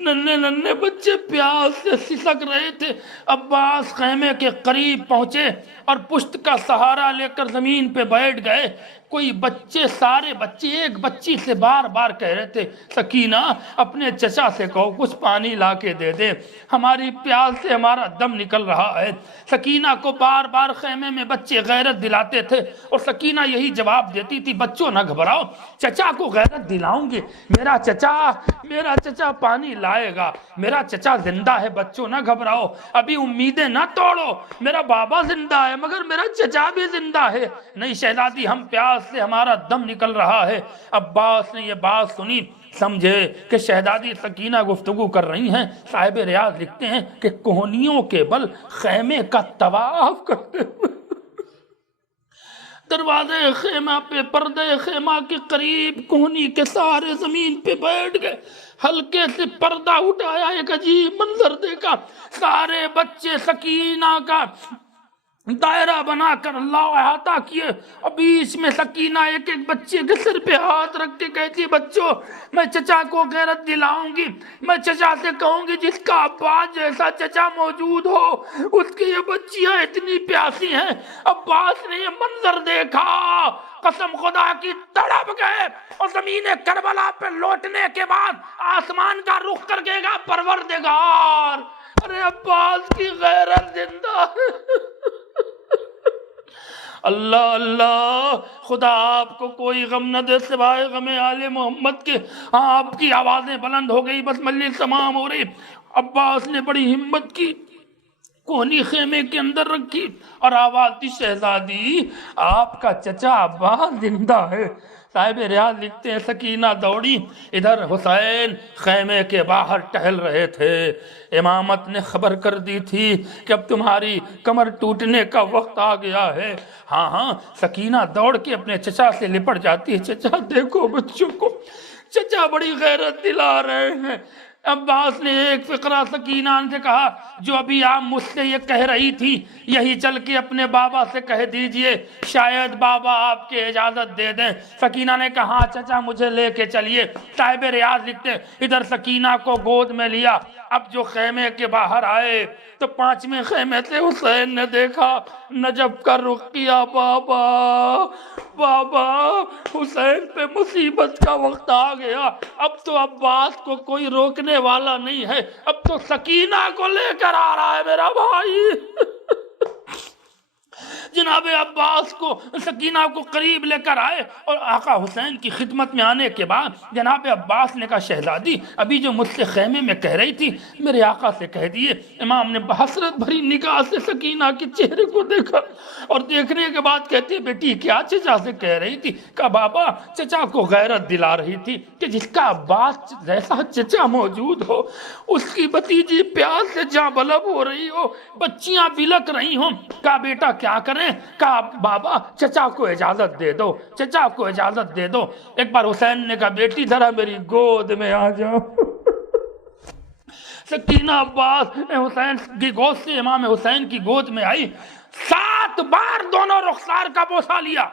ننھے بچے پیاس سے سسک رہے تھے۔ عباس خیمے کے قریب پہنچے اور پشت کا سہارا لے کر زمین پہ بیٹھ گئے۔ کوئی بچے، سارے بچے ایک بچی سے بار بار کہہ رہے تھے سکینہ اپنے چچا سے کہو کچھ پانی لا کے دے دے، ہماری پیاس سے ہمارا دم نکل رہا ہے۔ سکینہ کو بار بار خیمے میں بچے غیرت دلاتے تھے اور سکینہ یہی جواب دیتی تھی بچوں نہ گھبراؤ، چچا کو غیرت دلاؤں گے، میرا چچا پانی لائے گا، میرا چچا زندہ ہے، بچوں نہ گھبراؤ، ابھی امیدیں نہ توڑو، میرا بابا زندہ ہے مگر میرا چچا بھی زندہ ہے۔ نہیں شہزادی ہم پیاس سے ہمارا دم نکل رہا ہے۔ عباس نے یہ بات سنی، سمجھے کہ شہزادی سکینہ گفتگو کر رہی ہیں۔ صاحب ریاض لکھتے ہیں کہ کوہنیوں کے بل خیمے کا طواف کرتے ہوئے دروازے خیمہ پہ، پردے خیمہ کے قریب کوہنی کے سارے زمین پہ بیٹھ گئے، ہلکے سے پردہ اٹھایا، ایک عجیب منظر دیکھا، سارے بچے سکینہ کا دائرہ بنا کر اللہ احاطہ کیے اور بیچ میں سکینہ ایک ایک بچے کے سر پہ ہاتھ رکھ کے کہتی بچوں میں چچا کو غیرت دلاؤں گی، میں چچا سے کہوں گی جس کا عباس جیسا چچا موجود ہو اس کی یہ بچیاں اتنی پیاسی ہیں۔ عباس نے یہ منظر دیکھا، قسم خدا کی تڑپ گئے اور زمین کربلا پہ لوٹنے کے بعد آسمان کا رخ کر کے گا پروردگار ارے عباس کی غیرت زندہ ہے۔ اللہ اللہ، خدا آپ کو کوئی غم نہ دے سوائے غم آل محمد کے۔ آپ کی آوازیں بلند ہو گئی، بس مجلس تمام ہو رہی۔ عباس نے بڑی ہمت کی، کوہنی خیمے کے اندر رکھی اور آواز دی شہزادی آپ کا چچا عباس زندہ ہے۔ صاحب ریاض لکھتے ہیں سکینہ دوڑی، ادھر حسین خیمے کے باہر ٹہل رہے تھے، امامت نے خبر کر دی تھی کہ اب تمہاری کمر ٹوٹنے کا وقت آ گیا ہے۔ ہاں سکینہ دوڑ کے اپنے چچا سے لپٹ جاتی ہے، چچا دیکھو بچوں کو، چچا بڑی غیرت دلا رہے ہیں۔ عباس نے ایک فقرہ سکینہ سے کہا، جو ابھی آپ مجھ سے یہ کہہ رہی تھی یہی چل کے اپنے بابا سے کہہ دیجئے، شاید بابا آپ کے اجازت دے دیں۔ سکینہ نے کہا چچا مجھے لے کے چلیے۔ صاحب ریاض لکھتے ادھر سکینہ کو گود میں لیا، اب جو خیمے کے باہر آئے تو 5ویں خیمے سے حسین نے دیکھا، نجف کا رخ کیا، بابا بابا حسین پہ مصیبت کا وقت آ گیا، اب تو عباس کو کوئی روکنے والا نہیں ہے، اب تو سکینہ کو لے کر آ رہا ہے میرا بھائی۔ جناب عباس کو سکینہ کو قریب لے کر آئے اور آقا حسین کی خدمت میں آنے کے بعد جناب عباس نے کہا شہزادی ابھی جو مجھ سے خیمے میں کہہ رہی تھی میرے آقا سے کہہ دیے۔ امام نے بحسرت بھری نگاہ سے سکینہ کے چہرے کو دیکھا اور دیکھنے کے بعد کہتے بیٹی کیا چچا سے کہہ رہی تھی؟ کہا بابا چچا کو غیرت دلا رہی تھی کہ جس کا عباس جیسا چچا موجود ہو اس کی بھتیجی پیاس سے جاں بلب ہو رہی ہو، بچیاں بلک رہی ہوں۔ کہا بیٹا کیا کریں؟ کہا بابا چچا کو اجازت دے دو، چچا کو اجازت دے دو۔ ایک بار حسین نے کہا بیٹی ذرا میری گود میں آ جاؤ۔ سکینہ عباس حسین کی گود سے امام حسین کی گود میں آئی، 7 بار دونوں رخسار کا بوسہ لیا،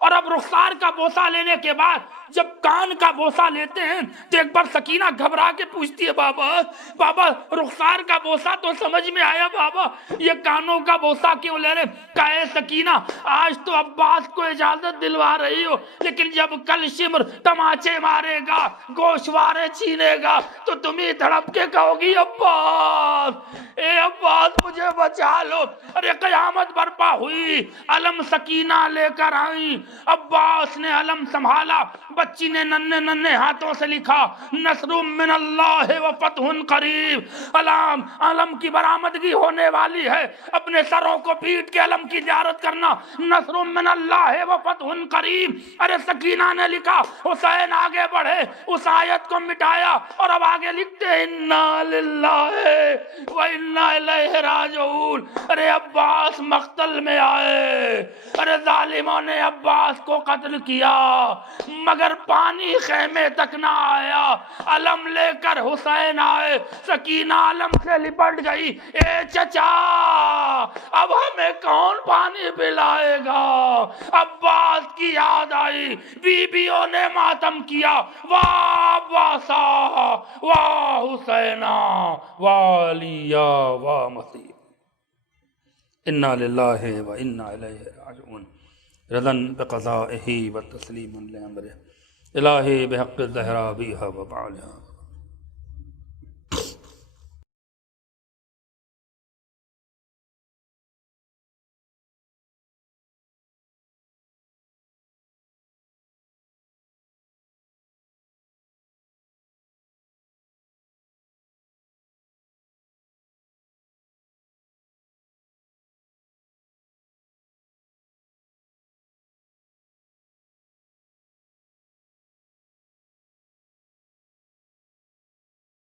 اور اب رخسار کا بوسہ لینے کے بعد جب کان کا بوسہ لیتے ہیں تو ایک بار سکینہ گھبرا کے پوچھتی ہے بابا رخسار کا بوسہ تو سمجھ میں آیا، بابا یہ کانوں کا بوسہ کیوں لے رہے؟ کہے سکینہ آج تو عباس کو اجازت دلوا رہی ہو، لیکن جب کل شمر تماچے مارے گا، گوشوارے چھینے گا تو تم ہی دھڑپ کے کہو گی عباس، اے عباس مجھے بچا لو۔ ارے قیامت برپا ہوئی، علم سکینہ لے کر آئی، عباس نے علم سنبھالا، بچی نے ننھے ہاتھوں سے لکھا نصر من اللہ و فتح قریب، علم کی برآمدگی ہونے والی ہے، اپنے سروں کو پیٹ کے علم کی زیارت کرنا، نصر من اللہ و فتح قریب۔ ارے سکینہ نے لکھا، حسین آگے بڑھے، اس آیت کو مٹایا اور اب آگے لکھتے انا للہ و انا الیہ راجعون۔ ارے عباس مقتل میں آئے، ارے ظالموں نے عباس کو قتل کیا مگر پانی خیمے تک نہ آیا، علم لے کر حسین آئے، سکینہ علم سے لپٹ گئی، اے چچا اب ہمیں کون پانی پلائے گا؟ عباس کی یاد آئی، بیویوں نے ماتم کیا، واہ عباسا واہ حسینا واہ علیہ واہ مسیح، انا للہ و انا الیہ راجعون، رضن بقضائہ و تسلیما لامرہ، الہی بحق الزہرا بیہا و بعلہا۔